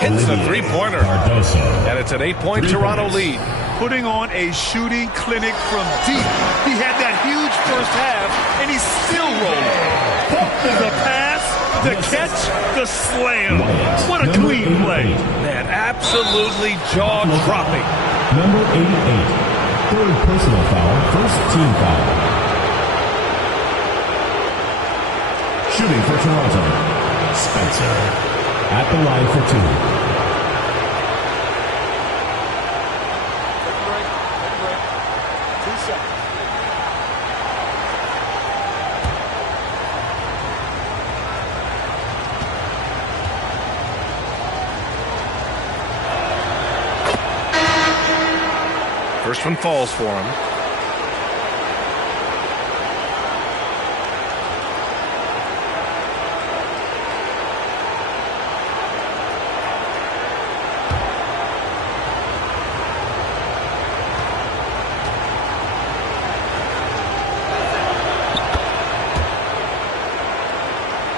Hits the three-pointer. And it's an 8-point Toronto lead. Putting on a shooting clinic from deep. He had that huge first half, and he's still rolling. The pass, the catch, the slam. What a clean play. Man, absolutely jaw-dropping. Number 88. Third personal foul, first team foul. Shooting for Toronto, Spencer. At the line for 2. First one falls for him.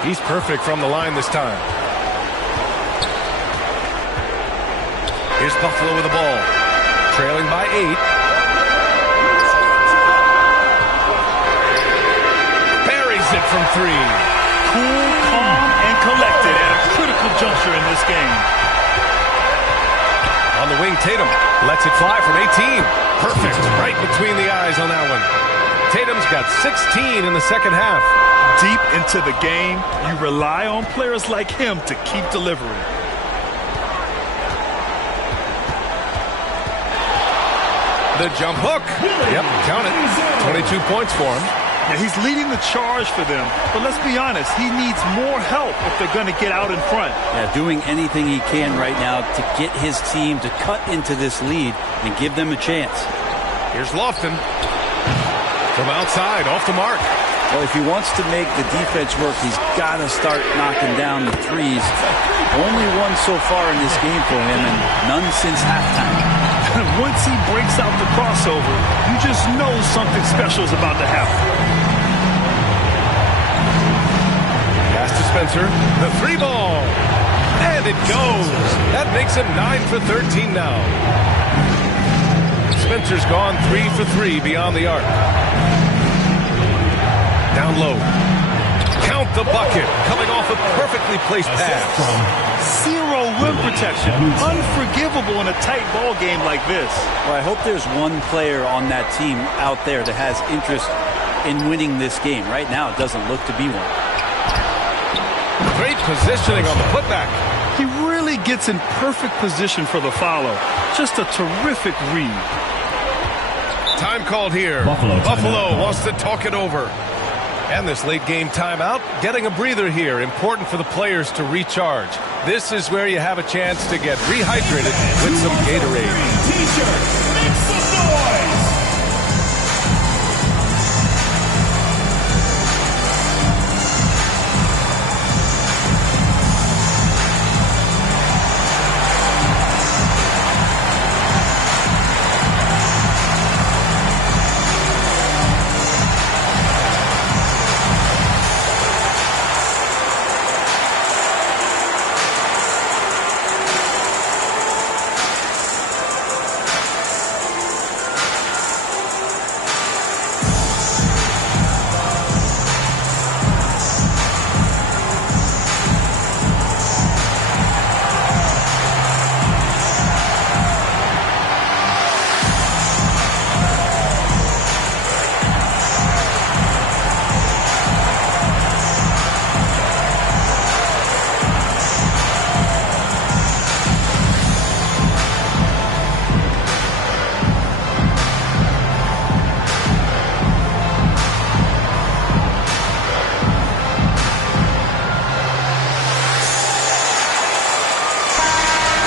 He's perfect from the line this time. Here's Buffalo with the ball. Trailing by 8. Buries it from 3. Cool, calm, and collected at a critical juncture in this game. On the wing, Tatum lets it fly from 18. Perfect. Right between the eyes on that one. Tatum's got 16 in the second half. Deep into the game, you rely on players like him to keep delivering. The jump hook. Yep, count it. 22 points for him. Yeah, he's leading the charge for them. But let's be honest, he needs more help if they're going to get out in front. Yeah, doing anything he can right now to get his team to cut into this lead and give them a chance. Here's Lofton. From outside, off the mark. Well, if he wants to make the defense work, he's got to start knocking down the threes. Only one so far in this game for him, and none since halftime. Once he breaks out the crossover, you just know something special is about to happen. Pass to Spencer. The 3 ball. And it goes. That makes him 9 for 13 now. Spencer's gone 3 for 3 beyond the arc. Down low. Count the bucket. Coming off a perfectly placed pass. Zero rim protection. Unforgivable in a tight ball game like this. Well, I hope there's one player on that team out there that has interest in winning this game. Right now, it doesn't look to be one. Great positioning on the putback. He really gets in perfect position for the follow. Just a terrific read. Time called here. Buffalo wants to talk it over. And this late game timeout, getting a breather here. Important for the players to recharge. This is where you have a chance to get rehydrated with some Gatorade. T-shirts, make some noise!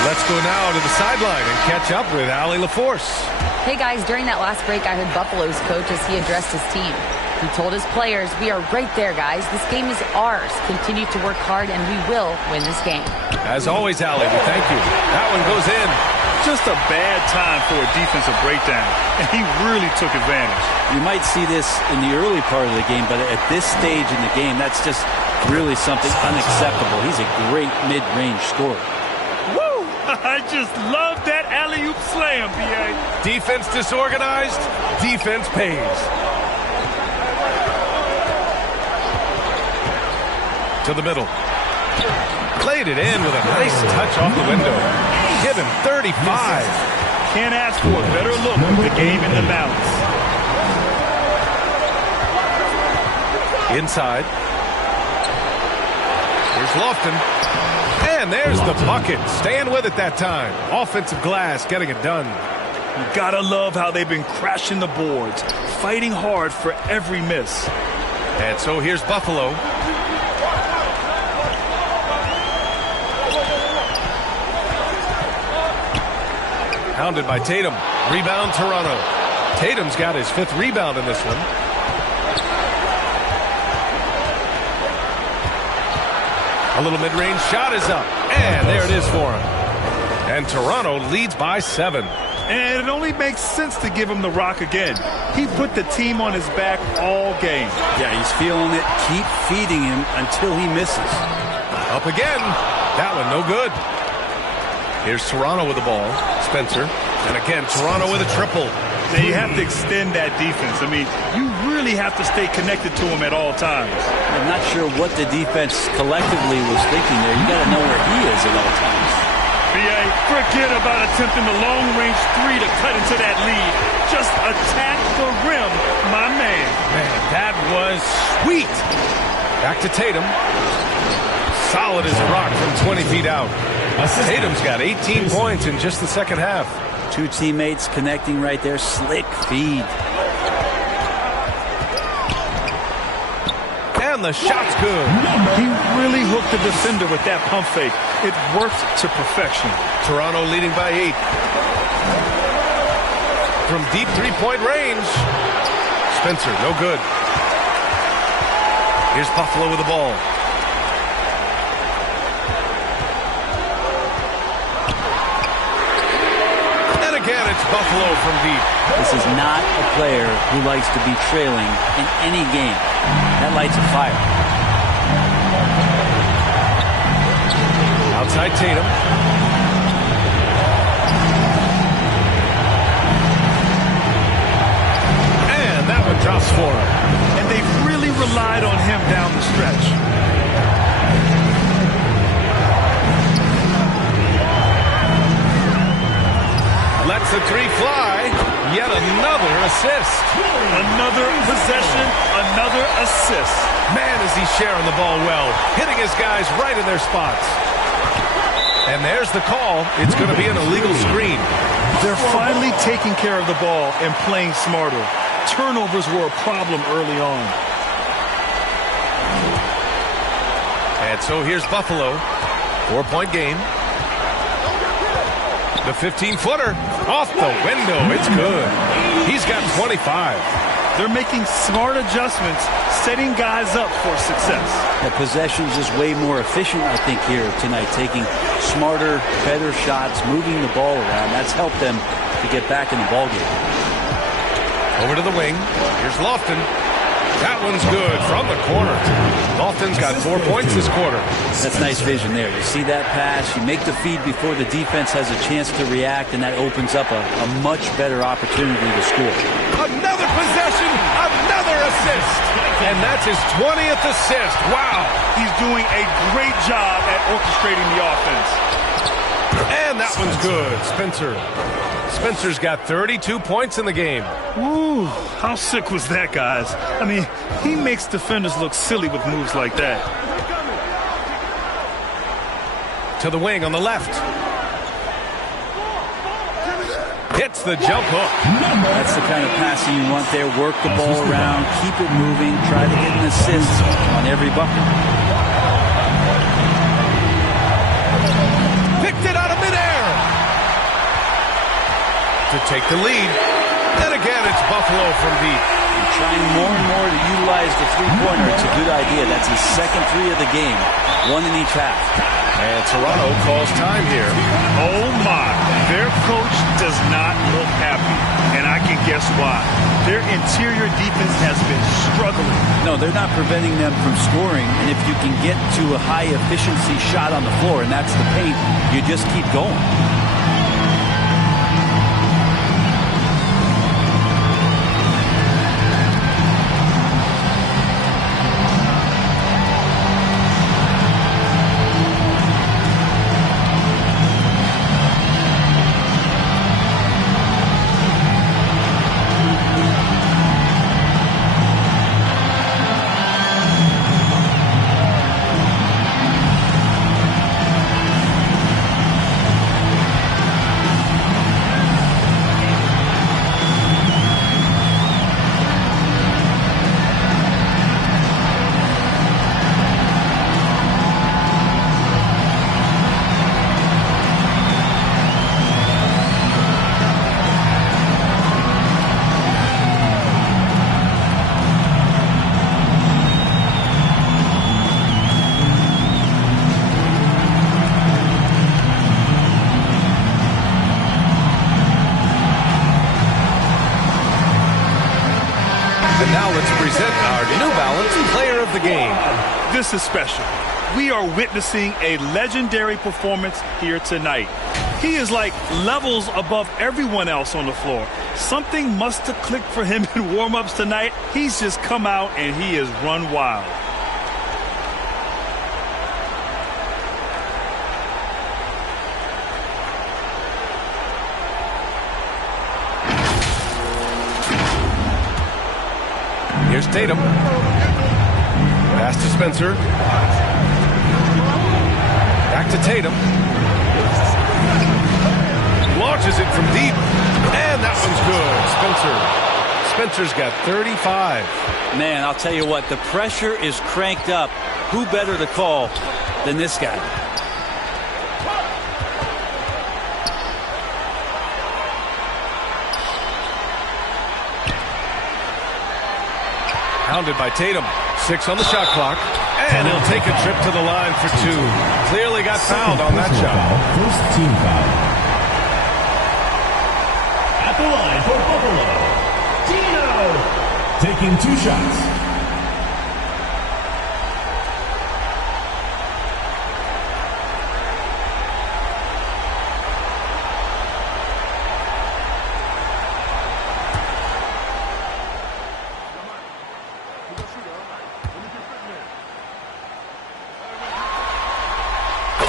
Let's go now to the sideline and catch up with Allie LaForce. Hey guys, during that last break, I heard Buffalo's coach as he addressed his team. He told his players, "We are right there, guys. This game is ours. Continue to work hard, and we will win this game." As always, Allie, we thank you. That one goes in. Just a bad time for a defensive breakdown, and he really took advantage. You might see this in the early part of the game, but at this stage in the game, that's just really something unacceptable. He's a great mid-range scorer. Woo! I just love that alley-oop slam, B.A. Defense disorganized, defense pays. To the middle. Played it in with a nice touch off the window. Give him 35. Can't ask for a better look with the game in the balance. Inside. Here's Lofton. And there's the bucket. Staying with it that time. Offensive glass getting it done. You gotta love how they've been crashing the boards, fighting hard for every miss. And so here's Buffalo. Hounded by Tatum. Rebound Toronto. Tatum's got his 5th rebound in this one. A little mid-range shot is up. And there it is for him. And Toronto leads by 7. And it only makes sense to give him the rock again. He put the team on his back all game. Yeah, he's feeling it. Keep feeding him until he misses. Up again. That one no good. Here's Toronto with the ball. Spencer. And again, Toronto with a triple. Now you have to extend that defense. I mean, you really have to stay connected to him at all times. I'm not sure what the defense collectively was thinking there. You got to know where he is at all times. B.A., forget about attempting the long-range three to cut into that lead. Just attack the rim, my man. Man, that was sweet. Back to Tatum. Solid as a rock from 20 feet out. Tatum's got 18 points in just the second half. Two teammates connecting right there. Slick feed. And the shot's good. He really hooked the defender with that pump fake. It worked to perfection. Toronto leading by 8. From deep three-point range. Spencer, no good. Here's Buffalo with the ball. Again, it's Buffalo from deep. This is not a player who likes to be trailing in any game. That lights a fire. Outside Tatum. And that one drops for him. And they've really relied on him down the stretch. Lets the three fly. Yet another assist. Another possession, another assist. Man, is he sharing the ball well. Hitting his guys right in their spots. And there's the call. It's going to be an illegal screen. They're finally taking care of the ball and playing smarter. Turnovers were a problem early on. And so here's Buffalo. 4-point game. The 15-footer off the window. It's good. He's got 25. They're making smart adjustments, setting guys up for success. The possession's just way more efficient, I think, here tonight. Taking smarter, better shots, moving the ball around. That's helped them to get back in the ballgame. Over to the wing. Here's Lofton. That one's good from the corner. Lofton's got 4 points this quarter. That's nice vision there. You see that pass, you make the feed before the defense has a chance to react, and that opens up a much better opportunity to score. Another possession, another assist. And that's his 20th assist. Wow. He's doing a great job at orchestrating the offense. And that one's good. Spencer's got 32 points in the game. Ooh, how sick was that, guys? I mean, he makes defenders look silly with moves like that. To the wing on the left. Hits the jump hook. That's the kind of passing you want there. Work the ball around, keep it moving, try to get an assist on every bucket. Picked it out of midair. To take the lead. And again, it's Buffalo from deep. Trying more and more to utilize the three-pointer. It's a good idea. That's his second three of the game. One in each half. And Toronto calls time here. Oh, my. Their coach does not look happy. And I can guess why. Their interior defense has been struggling. No, they're not preventing them from scoring. And if you can get to a high-efficiency shot on the floor, and that's the paint, you just keep going. let's present our New Balance Player of the Game. This is special. We are witnessing a legendary performance here tonight. He is like levels above everyone else on the floor. Something must have clicked for him in warm-ups tonight. He's just come out and he has run wild. Here's Tatum. Pass to Spencer. Back to Tatum. Launches it from deep. And that one's good. Spencer's got 35. Man, I'll tell you what, the pressure is cranked up. Who better to call than this guy? Hounded by Tatum. 6 on the shot clock. And he'll take a trip to the line for 2. Clearly got fouled on that shot. First team foul. At the line for Buffalo, Dino. Taking 2 shots.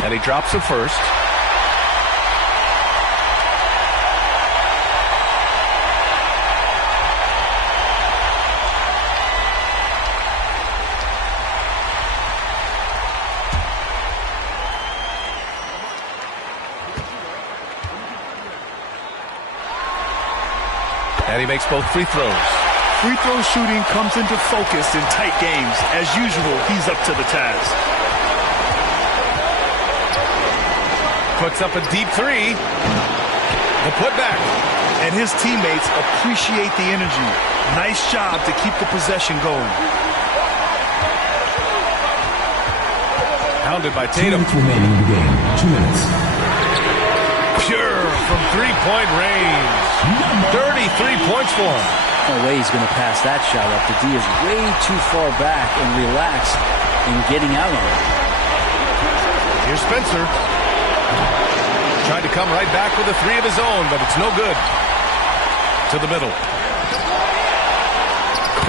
And he drops it first. And he makes both free throws. Free throw shooting comes into focus in tight games. As usual, he's up to the task. Puts up a deep 3. The putback. And his teammates appreciate the energy. Nice job to keep the possession going. Hounded by Tatum. 2 minutes remaining in the game. 2 minutes. Pure from three-point range. 33 points for him. No way he's going to pass that shot up. The D is way too far back and relaxed in getting out on it. Here's Spencer. Tried to come right back with a 3 of his own, but it's no good. To the middle.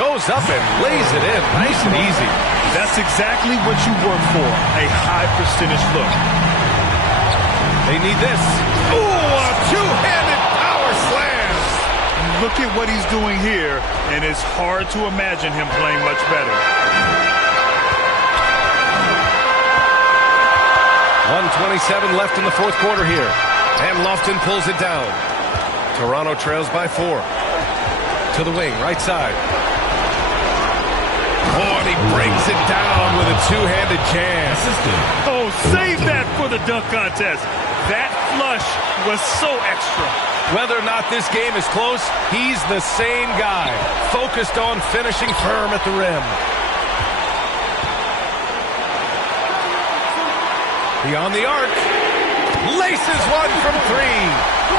Goes up and lays it in. Nice and easy. That's exactly what you work for. A high percentage look. They need this. Ooh, a two-handed power slam. Look at what he's doing here, and it's hard to imagine him playing much better. 1:27 left in the fourth quarter here. And Lofton pulls it down. Toronto trails by 4. To the wing, right side. Oh, and he brings it down with a two-handed jam. Oh, save that for the dunk contest. That flush was so extra. Whether or not this game is close, he's the same guy. Focused on finishing firm at the rim. Beyond the arc. Laces one from 3.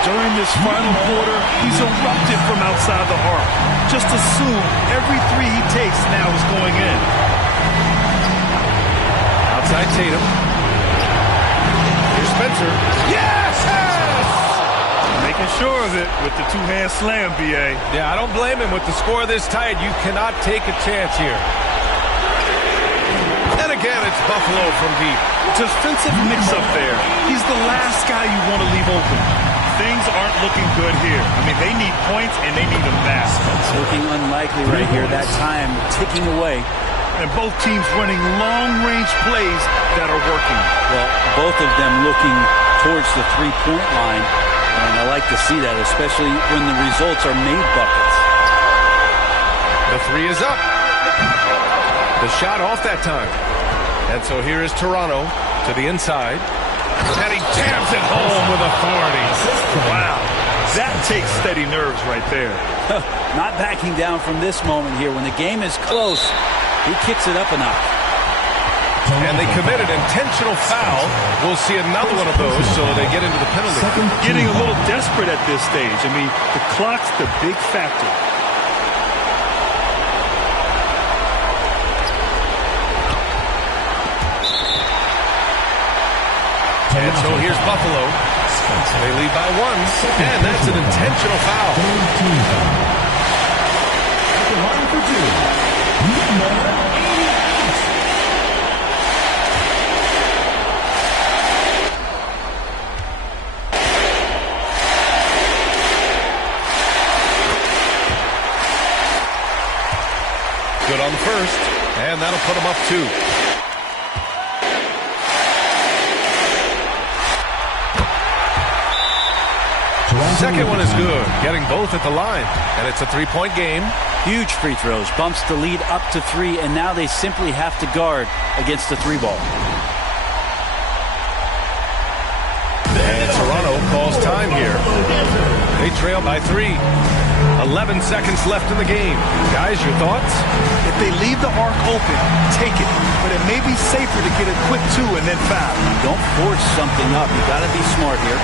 During this final quarter, he's erupted from outside the arc. Just assume every 3 he takes now is going in. Outside Tatum. Here's Spencer. Yes! Making sure of it with the two-hand slam, B.A. Yeah, I don't blame him. With the score this tight, you cannot take a chance here. And again, it's Buffalo from deep. Defensive mix-up there. He's the last guy you want to leave open. Things aren't looking good here. I mean, they need points, and they need them fast. It's looking unlikely right here. That time ticking away. And both teams running long-range plays that are working. Well, both of them looking towards the three-point line. And I like to see that, especially when the results are made buckets. The 3 is up. The shot off that time. And so here is Toronto to the inside. And he jams it home with authority. Wow. That takes steady nerves right there. Not backing down from this moment here. When the game is close, he kicks it up a notch. And they committed intentional foul. We'll see another one of those, so they get into the penalty. Getting a little desperate at this stage. I mean, the clock's the big factor. And so here's Buffalo. They lead by 1, and that's an intentional foul. At the line for 2, number 88. Good on the first, and that'll put them up 2. Second one is good, getting both at the line, and it's a 3-point game. Huge free throws, bumps the lead up to 3, and now they simply have to guard against the 3 ball. And Toronto calls time here. They trail by 3. 11 seconds left in the game. Guys, your thoughts? If they leave the arc open, take it. But it may be safer to get a quick 2 and then foul. Don't force something up. You got to be smart here.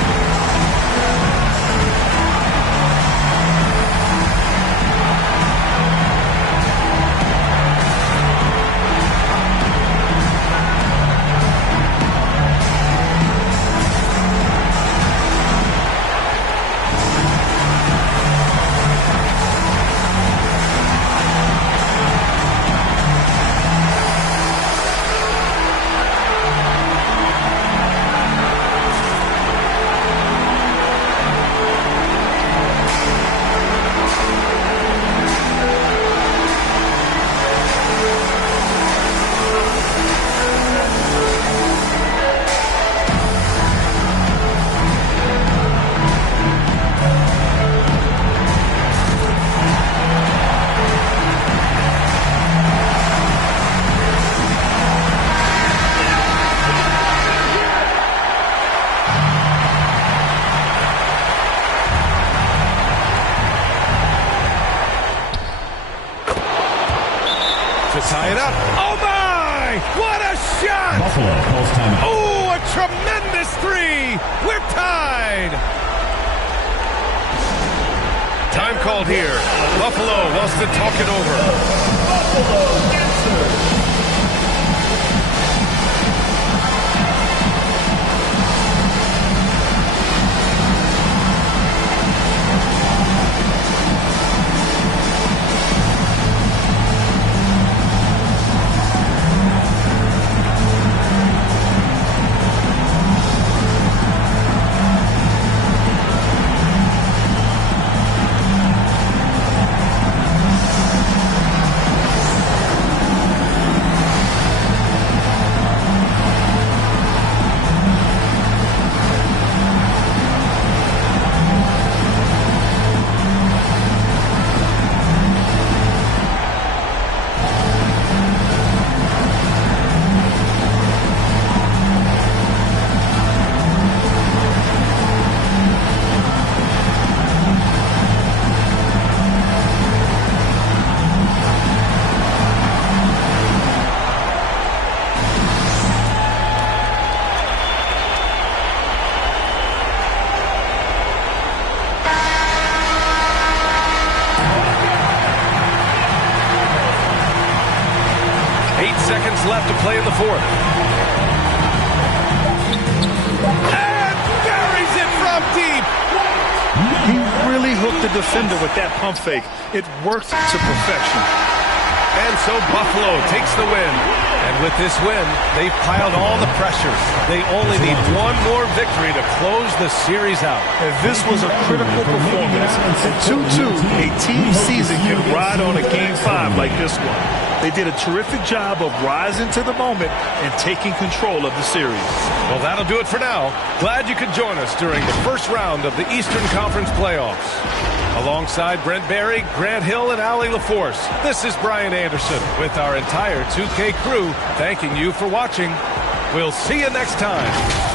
To tie it up. Oh, my! What a shot! Buffalo calls timeout. Oh, a tremendous 3! We're tied! Time called here. Buffalo wants to talk it over. Buffalo answers. Left to play in the 4th. And buries it from deep. He really hooked the defender with that pump fake. It worked to perfection. And so Buffalo takes the win. And with this win, they've piled all the pressure. They only need one more victory to close the series out. And this was a critical performance. At 2-2, a team season can ride on a Game 5 like this one. They did a terrific job of rising to the moment and taking control of the series. Well, that'll do it for now. Glad you could join us during the first round of the Eastern Conference playoffs. Alongside Brent Barry, Grant Hill, and Allie LaForce, this is Brian Anderson with our entire 2K crew thanking you for watching. We'll see you next time.